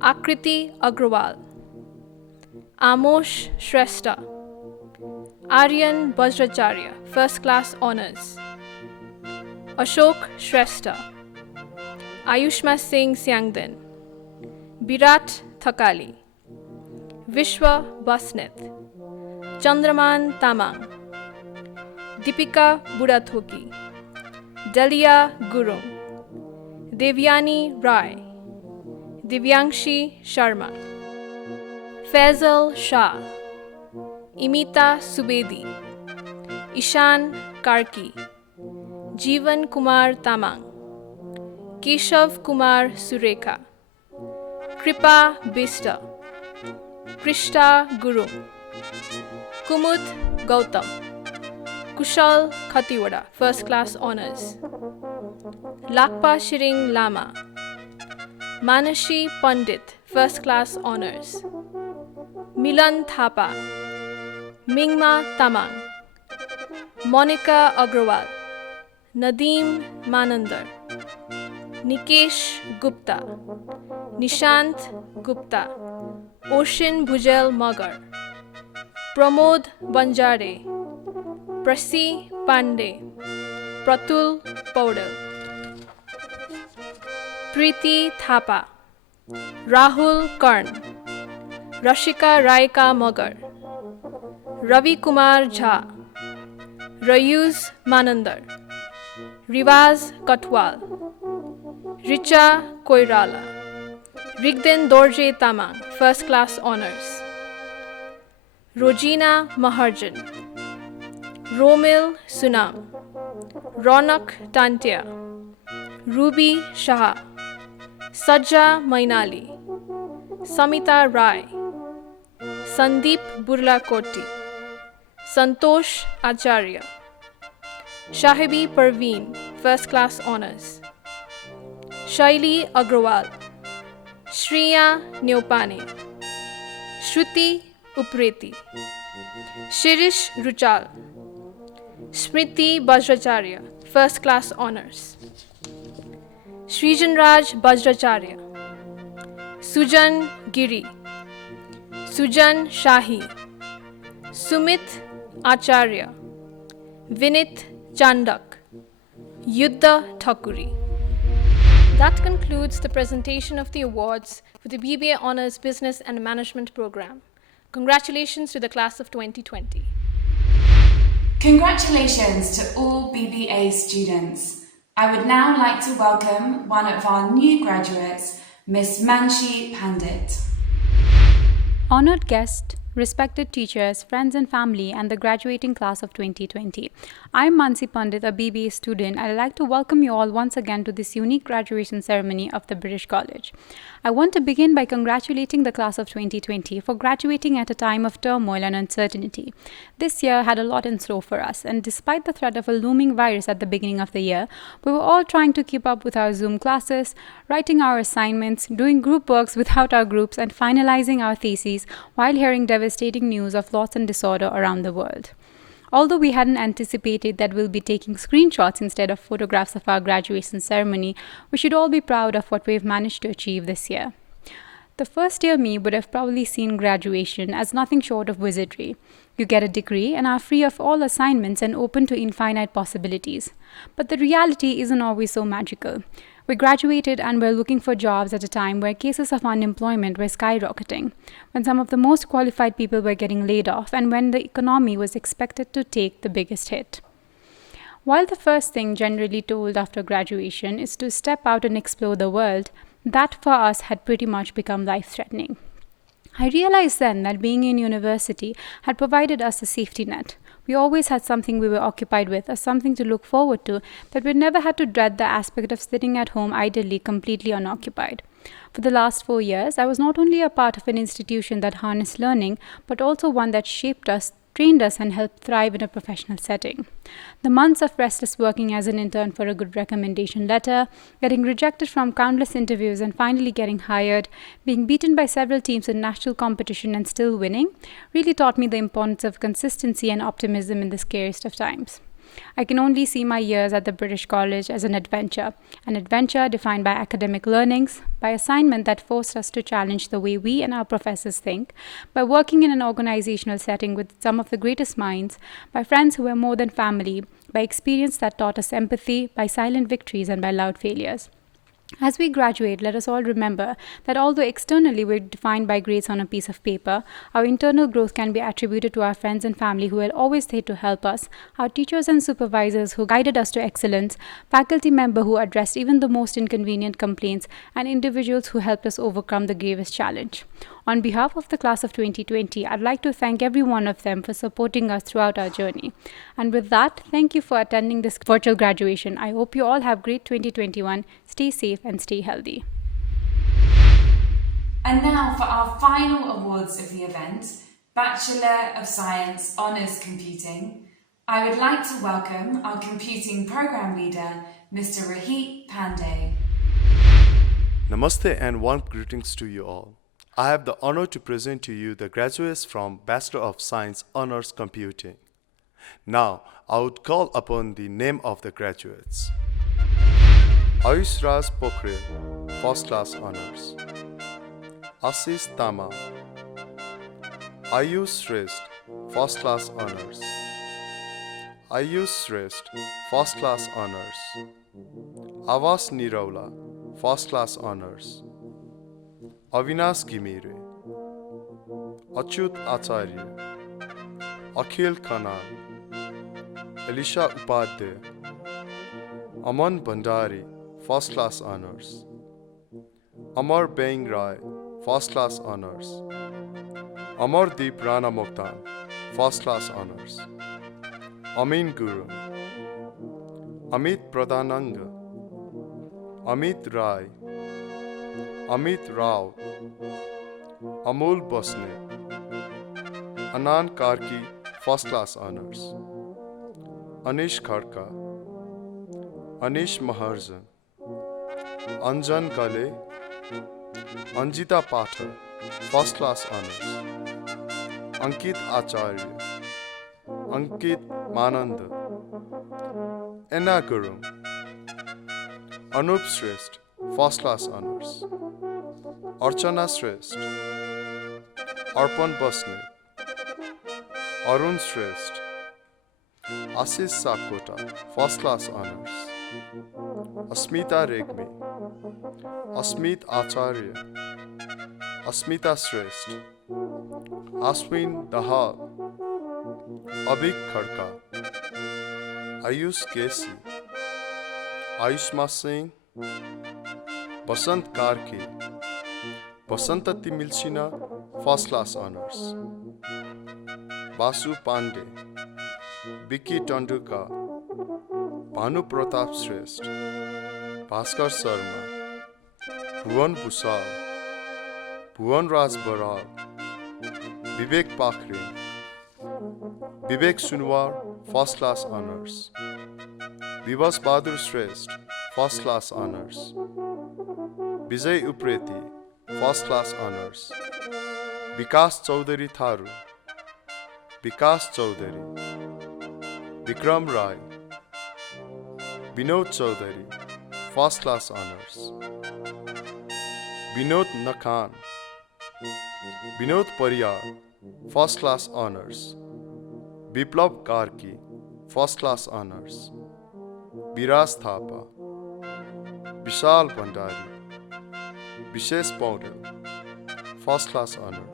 Akriti Agrawal, Amosh Shrestha, Aryan Bajracharya, First Class Honours, Ashok Shrestha, Ayushma Singh Siangden, Birat Thakali, Vishwa Basneth, Chandraman Tamang, Deepika Burathoki, Dalia Gurung, Devyani Rai, Divyangshi Sharma, Faisal Shah, Imita Subedi, Ishan Karki, Jeevan Kumar Tamang, Keshav Kumar Surekha, Kripa Bista, Krishta Gurung, Kumud Gautam, Kushal Khatiwada, First Class Honours, Lakpa Shiring Lama, Manashi Pandit, First Class Honours, Milan Thapa, Mingma Tamang, Monica Agrawal, Nadeem Manandar, Nikesh Gupta, Nishant Gupta, Ocean Bhujel Magar, Pramod Banjare, Prasi Pandey, Pratul Paudel, Preeti Thapa, Rahul Karn, Rashika Raika Magar, Ravi Kumar Jha, Rayuz Manandar, Rivaz Katwal, Richa Koirala, Rigden Dorje Tamang, First Class Honours, Rojina Maharjan, Romil Sunam, Ronak Tantia, Ruby Shah, Sajja Mainali, Samita Rai, Sandeep Burla Koti, Santosh Acharya, Shahibi Parveen, First Class Honours, Shaili Agrawal, Shriya Neopane, Shruti Upreti, Shirish Ruchal, Smriti Bajracharya, First Class Honours, Srijanraj Bajracharya, Sujan Giri, Sujan Shahi, Sumit Acharya, Vinit Chandak, Yuddha Thakuri. That concludes the presentation of the awards for the BBA Honours Business and Management Programme. Congratulations to the class of 2020. Congratulations to all BBA students. I would now like to welcome one of our new graduates, Miss Manshi Pandit. Honored guest, respected teachers, friends and family, and the graduating class of 2020. I'm Mansi Pandit, a BBA student, and I'd like to welcome you all once again to this unique graduation ceremony of the British College. I want to begin by congratulating the class of 2020 for graduating at a time of turmoil and uncertainty. This year had a lot in store for us, and despite the threat of a looming virus at the beginning of the year, we were all trying to keep up with our Zoom classes, writing our assignments, doing group works without our groups, and finalizing our theses while hearing devastating news of loss and disorder around the world. Although we hadn't anticipated that we'll be taking screenshots instead of photographs of our graduation ceremony, we should all be proud of what we've managed to achieve this year. The first year me would have probably seen graduation as nothing short of wizardry. You get a degree and are free of all assignments and open to infinite possibilities. But the reality isn't always so magical. We graduated and were looking for jobs at a time where cases of unemployment were skyrocketing, when some of the most qualified people were getting laid off, and when the economy was expected to take the biggest hit. While the first thing generally told after graduation is to step out and explore the world, that for us had pretty much become life-threatening. I realized then that being in university had provided us a safety net. We always had something we were occupied with or something to look forward to, that we never had to dread the aspect of sitting at home idly, completely unoccupied. For the last 4 years, I was not only a part of an institution that harnessed learning, but also one that shaped us, trained us, and helped thrive in a professional setting. The months of restless working as an intern for a good recommendation letter, getting rejected from countless interviews and finally getting hired, being beaten by several teams in national competition and still winning, really taught me the importance of consistency and optimism in the scariest of times. I can only see my years at the British College as an adventure defined by academic learnings, by assignment that forced us to challenge the way we and our professors think, by working in an organizational setting with some of the greatest minds, by friends who were more than family, by experience that taught us empathy, by silent victories and by loud failures. As we graduate, let us all remember that although externally we're defined by grades on a piece of paper, our internal growth can be attributed to our friends and family who were always there to help us, our teachers and supervisors who guided us to excellence, faculty members who addressed even the most inconvenient complaints, and individuals who helped us overcome the gravest challenge. On behalf of the class of 2020, I'd like to thank every one of them for supporting us throughout our journey. And with that, thank you for attending this virtual graduation. I hope you all have great 2021. Stay safe and stay healthy. And now for our final awards of the event, Bachelor of Science Honours Computing, I would like to welcome our Computing Programme Leader, Mr. Rohit Pandey. Namaste and warm greetings to you all. I have the honor to present to you the graduates from Bachelor of Science Honours Computing. Now, I would call upon the name of the graduates. Ayush Raj Pokhrel, First Class Honours. Ashish Tama. Ayush Shrestha, First Class Honours. Ayush Shrestha, First Class Honours. Avas Niraula, First Class Honours. Avinash Gimire, Achyut Acharya, Akhil Khanal, Elisha Upadhyay, Aman Bhandari, First Class Honours. Amar Beng Rai, First Class Honours. Amardeep Rana Mokhtan, first class honors. Amin Guru, Amit Pradhananga, Amit Rai, Amit Rao, Amol Basne, Anand Karki, first class honors. Anish Khadka, Anish Maharjan, Anjan Kale, Anjita Pathak, first class honors. Ankit Acharya, Ankit Mananda, Enna Gurung, Anup Shrestha, first class honors. Archana Shrestha, Arpan Basne, Arun Shrestha, Ashish Sapkota, first class honors. Asmita Regmi, Asmit Acharya, Asmita Shrestha, Aswin Dahal, Abhik Khadka, Ayush Kesi, Ayushma Singh, Basant Karki, Basantati Milchina, first class honors. Basu Pandey, Vicky Tanduka, Bhanu Pratap Shrestha, Bhaskar Sharma, Bhuvan Busal, Bhuvan Raj Baral, Vivek Pakhre, Vivek Sunwar, first class honors. Vivas Bahadur Shrestha, first class honors. Vijay Upreti, first class honors. Vikas Chaudhary Tharu, Vikas Chaudhary, Vikram Rai, Vinod Chaudhary, first class honors. Vinod Nakhan, Vinod Pariyar, first class honors. Biplab Karki, first class honors. Viras Thapa, Vishal Bhandari, Vishesh Paudel, first class honor.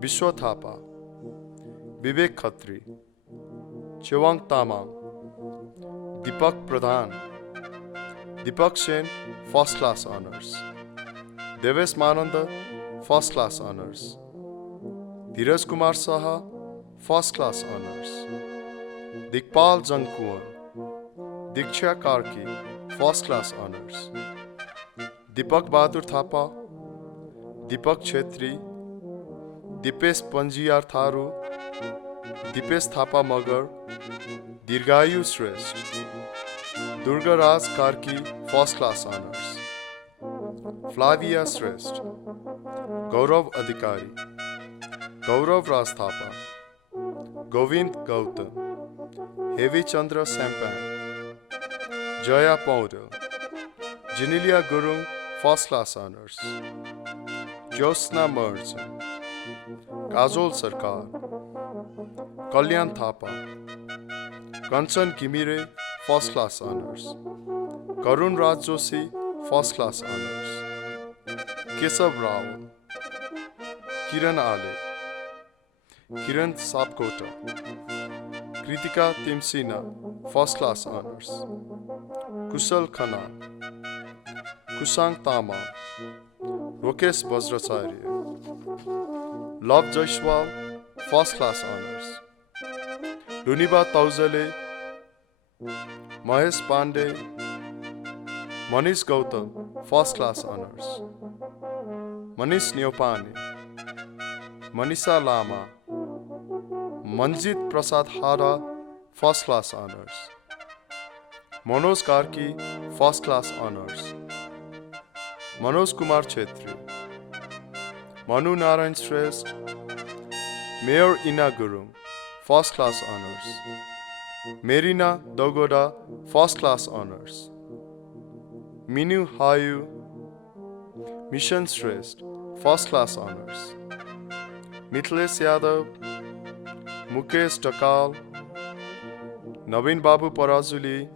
Vishwa Thapa, Vivek Khatri, Chewang Tamang, Deepak Pradhan, Deepak Sen, first class honors. Devesh Mananda, first class honors. Dheeraj Kumar Saha, first class honors. Dikpal Jangkuan, Diksha Karki, first class honors. Deepak Bahadur Thapa, Deepak Chetri, Dipesh Panjiyar Tharu, Dipesh Thapa Magar, Dirgayu Shrestha, Durga Raj Karki, first class honors. Flavia Shrestha, Gaurav Adhikari, Gaurav Raj Thapa, Govind Gautam, Hevi Chandra Sampan, Jaya Paudel, Janilia Gurung, first class honors. Josna Merchant, Kajol Sarkar, Kalyan Thapa, Kanchan Gimire, first class honors. Karun Raj Joshi, first class honors. Kesav Rao, Kiran Ale, Kiran Sapkota, Kritika Timsina, first class honors. Kushal Khanna, Kusang Tama, Rokesh Vajracharya, Love Jaiswal, first class honors. Luniba Tauzale, Mahesh Pandey, Manish Gautam, first class honors. Manish Neopane, Manisha Lama, Manjit Prasad Hara, first class honors. Manoj Karki, first class honors. Manoj Kumar Chetri, Manu Narayan Shrestha, Mayor Ina Gurung, first class honors. Merina Dogoda, first class honors. Minu Hayu, Mission Shrestha, first class honors. Mithilesh Yadav, Mukesh Takal, Naveen Babu Parazuli,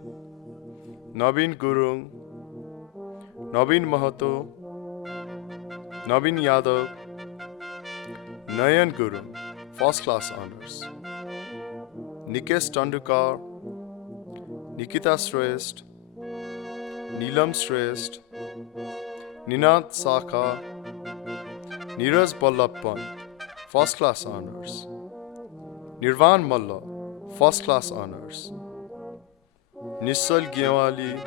Naveen Gurung, Naveen Mahato, Naveen Yadav, Nayan Gurung, first class honors. Nikesh Tandukar, Nikita Shrestha, Neelam Shrestha, Ninad Sakha, Neeraj Ballabpan, First Class Honors. Nirvan Malla, First Class Honors. Nishal Gyewali,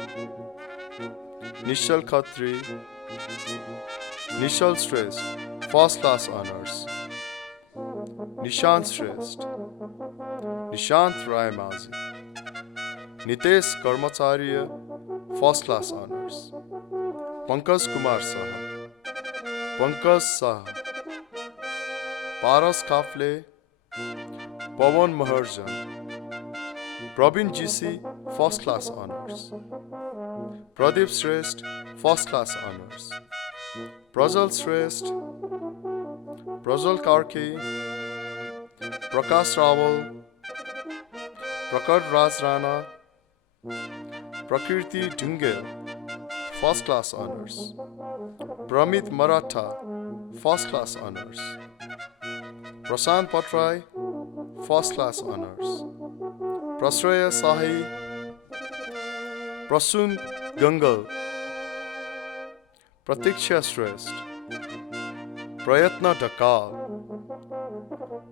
Nishal Khatri, Nishal Shrest, First Class Honors. Nishant Shrest, Nishant Rai Mazi, Nitesh Karmacharya, First Class Honors. Pankaj Kumar Saha, Pankaj Saha, Paras Kafle, Pawan Maharjan, Probin GC, First Class Honors. Pradeep Shrest, First Class Honors. Prajal Shrest, Prajal Karki, Prakash Rawal, Prakad Raj Rana, Prakriti Dungel, First Class Honors. Pramit Maratha, First Class Honors. Prasant Patrai, First Class Honors. Prasraya Sahi, Prasun Gangal, Pratiksha Shrest, Prayatna Dakal,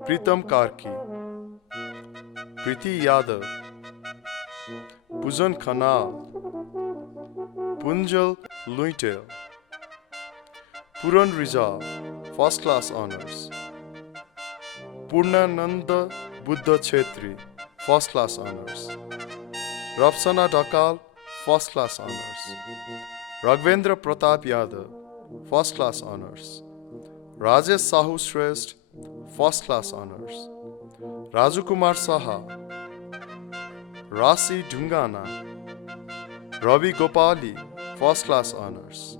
Pritam Karki, Priti Yadav, Pujan Khanal, Punjal Luitel, Puran Rizal, First Class Honors. Purnananda Buddha Chetri, First Class Honors. Rapsana Dakal, First Class Honors. Raghvendra Pratap Yadav, First Class Honors. Rajesh Sahu Shrest, First Class Honors. Raju Kumar Saha, Rasi Dungana, Ravi Gopali, First Class Honors.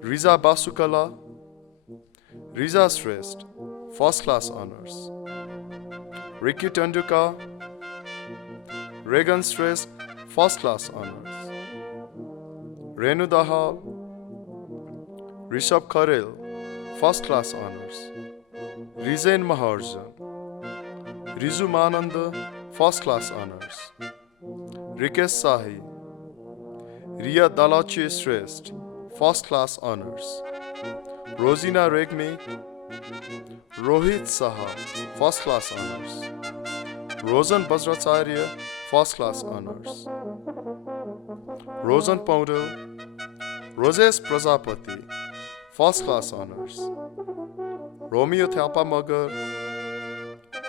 Riza Basukala, Riza Shrest, First Class Honors. Ricky Tanduka, Regan Shrest, First Class Honors. Renu Dahal, Rishabh Kharel, First Class Honors. Rizain Maharjan, Rizu Mananda, First Class Honors. Rikesh Sahi, Ria Dalachi Shrest, First Class Honors. Rosina Regmi, Rohit Saha, First Class Honors. Rosan Bajracharya, First Class Honors. Rosan Paudel, Rosesh Prajapati, First Class Honors. Romeo Thapa Magar,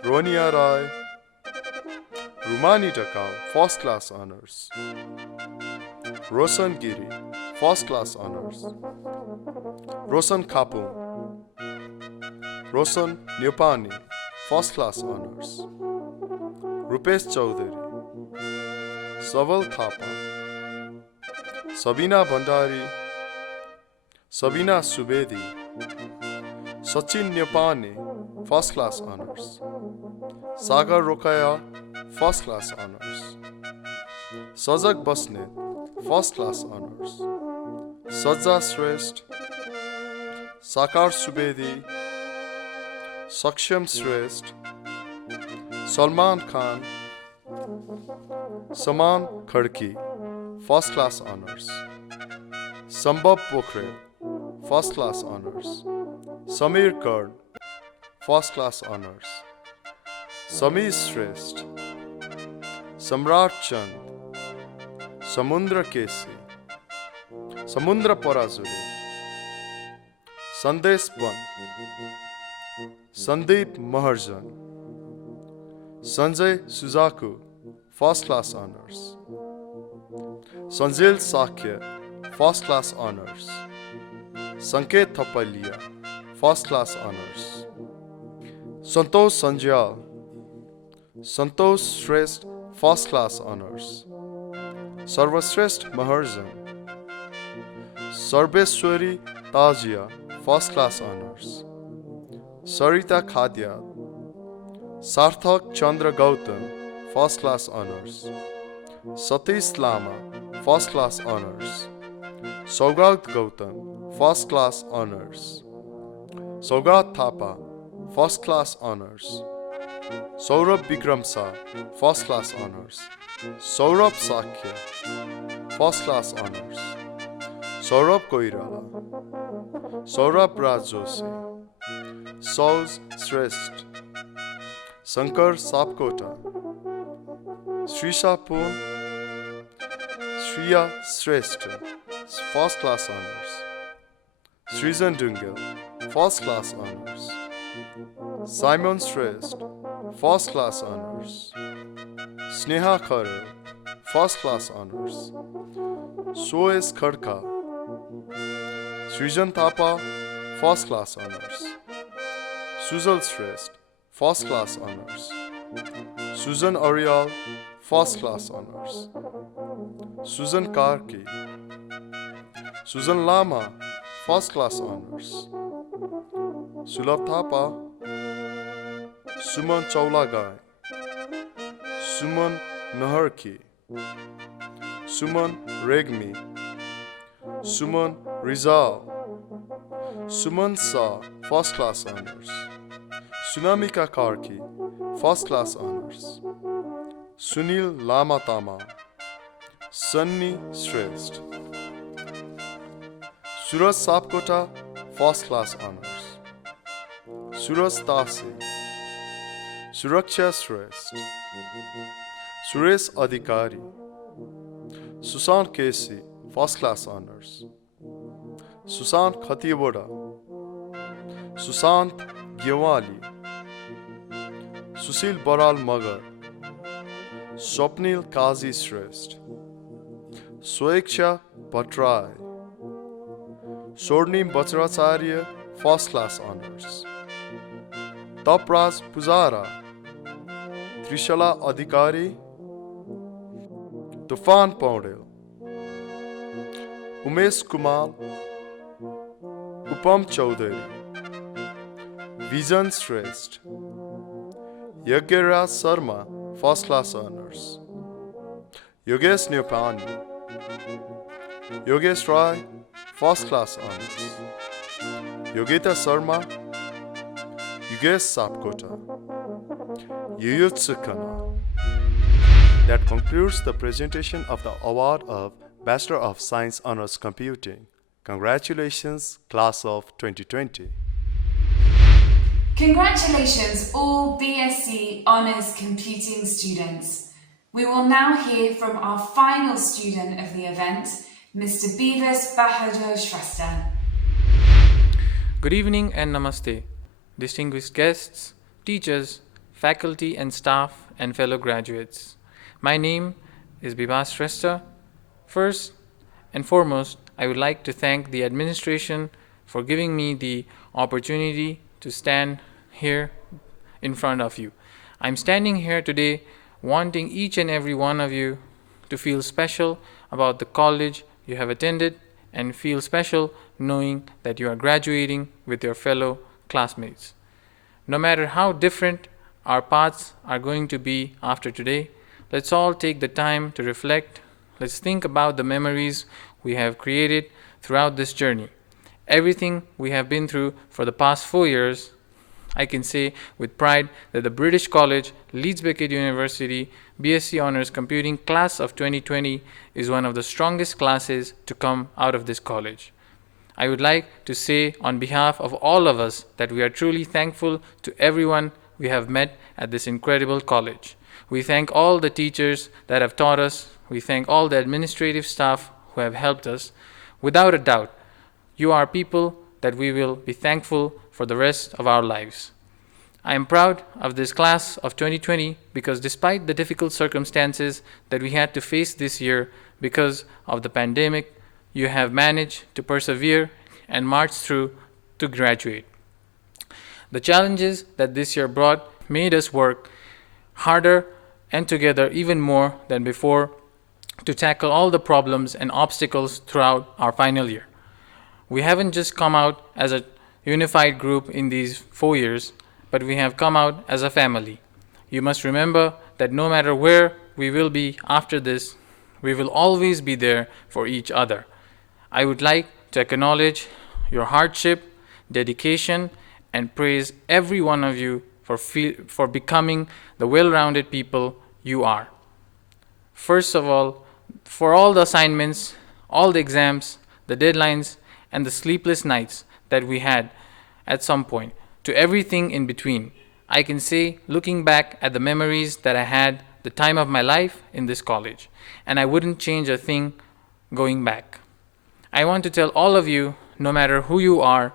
Ronia Rai, Rumani Dakal, First Class Honors. Rosan Giri, First Class Honors. Rosan Kapung, Rosan Nyopani, First Class Honors. Rupesh Chaudhary, Saval Thapa, Sabina Bhandari, Sabina Subedi, Sachin Nyopani, First Class Honors. Sagar Rokaya, First Class Honors. Sajak Basnet, First Class Honors. Sajja Shrest, Sakar Subedi, Saksham Shrest, Salman Khan, Saman Khadki, First Class Honors. Sambhav Pokhrel, First Class Honors. Samir Karn, First Class Honors. Samir Shrest, Samrat Chand, Samundra Kesi, Samundra Parazuri, Sandesh Pan, Sandeep Maharjan, Sanjay Suzaku, First Class Honors. Sanjil Sakya, First Class Honors. Sanket Thapalia, First Class Honors. Santosh Sanjal, Santosh Shrest, First Class Honors. Sarvashrest Maharjan, Sarbeswari Tajia, First Class Honors. Sarita Khadia, Sarthak Chandra Gautam, First Class Honors. Satish Lama, First Class Honors. Saugat Gautam, First Class Honors. Saugat Thapa, First Class Honors. Saurabh Bikramsa, First Class Honors. Saurabh Sakya, First Class Honors. Saurabh Koirala, Saurabh Raj Joshi, Sauz Shrest, Sankar Sapkota, Srisha Poon, Shriya Shrest, First Class Honors, Srijan Dungal, First Class Honors, Simon Shrest, First Class Honors, Sneha Kharar, First Class Honors, Soes Khadka, Srijan Thapa, First Class Honors, Sujal Shrest, First Class Honors, Susan Arial, First Class Honors, Susan Karki, Susan Lama, First Class Honors, Sulabh Thapa, Suman Chaulagai, Suman Naharki, Suman Regmi, Suman Rizal, Suman Sa, First Class Honors, Sunamika Karki, First Class Honors, Sunil Lamatama, Sunny Shrest, Suraj Sapkota, First Class Honors, Suraj Tasi, Suraksha Shrest, Suresh Adhikari, Susant Kesi, First Class Honors, Susant Khatiboda, Susant Gyawali, Susil Baral Magar, Swapnil Kazi Shrest, Swaksha Patrai, Swarnim Bhattacharya, First Class Honors, Tapraz Puzara, Trishala Adhikari, Tufan Paudel, Umesh Kumar, Upam Chaudhary, Vijan Shrest, Yagiraj Sarma, First Class Honors, Yogesh Nupani, Yogesh Rai, First Class Honors, Yogita Sarma, Yogesh Sapkota, Yuyutsukana. That concludes the presentation of the award of Bachelor of Science Honors Computing. Congratulations, class of 2020. Congratulations, all BSc Honours Computing students. We will now hear from our final student of the event, Mr. Beavis Bahadur Shrestha. Good evening and namaste, distinguished guests, teachers, faculty and staff, and fellow graduates. My name is Bibas Shrestha. First and foremost, I would like to thank the administration for giving me the opportunity to stand here in front of you. I'm standing here today wanting each and every one of you to feel special about the college you have attended and feel special knowing that you are graduating with your fellow classmates. No matter how different our paths are going to be after today, let's all take the time to reflect. Let's think about the memories we have created throughout this journey. Everything we have been through for the past 4 years, I can say with pride that the British College, Leeds Beckett University, BSc Honours Computing class of 2020 is one of the strongest classes to come out of this college. I would like to say on behalf of all of us that we are truly thankful to everyone we have met at this incredible college. We thank all the teachers that have taught us. We thank all the administrative staff who have helped us. Without a doubt, you are people that we will be thankful for the rest of our lives. I am proud of this class of 2020 because despite the difficult circumstances that we had to face this year because of the pandemic, you have managed to persevere and march through to graduate. The challenges that this year brought made us work harder and together even more than before to tackle all the problems and obstacles throughout our final year. We haven't just come out as a unified group in these 4 years, but we have come out as a family. You must remember that no matter where we will be after this, we will always be there for each other. I would like to acknowledge your hardship, dedication, and praise every one of you for becoming the well-rounded people you are. First of all, for all the assignments, all the exams, the deadlines, and the sleepless nights that we had at some point, to everything in between. I can say, looking back at the memories that I had the time of my life in this college, and I wouldn't change a thing going back. I want to tell all of you, no matter who you are,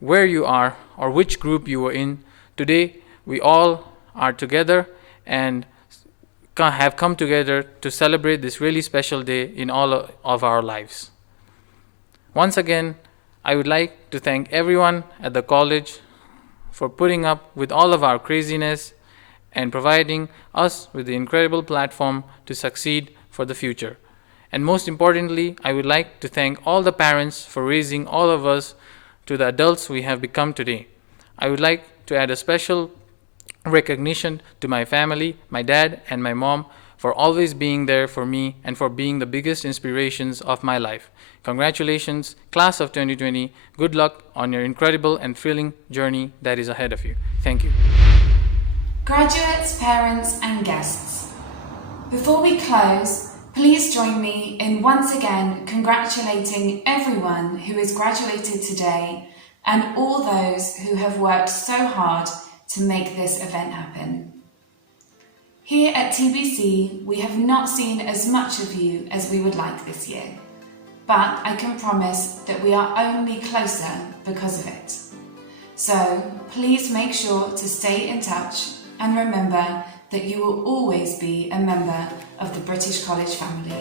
where you are, or which group you were in, today we all are together and have come together to celebrate this really special day in all of our lives. Once again, I would like to thank everyone at the college for putting up with all of our craziness and providing us with the incredible platform to succeed for the future. And most importantly, I would like to thank all the parents for raising all of us to the adults we have become today. I would like to add a special recognition to my family, my dad and my mom, for always being there for me and for being the biggest inspirations of my life. Congratulations, class of 2020. Good luck on your incredible and thrilling journey that is ahead of you. Thank you. Graduates, parents and guests, before we close, please join me in once again congratulating everyone who is graduated today and all those who have worked so hard to make this event happen. Here at TBC, we have not seen as much of you as we would like this year, but I can promise that we are only closer because of it. So please make sure to stay in touch and remember that you will always be a member of the British College family.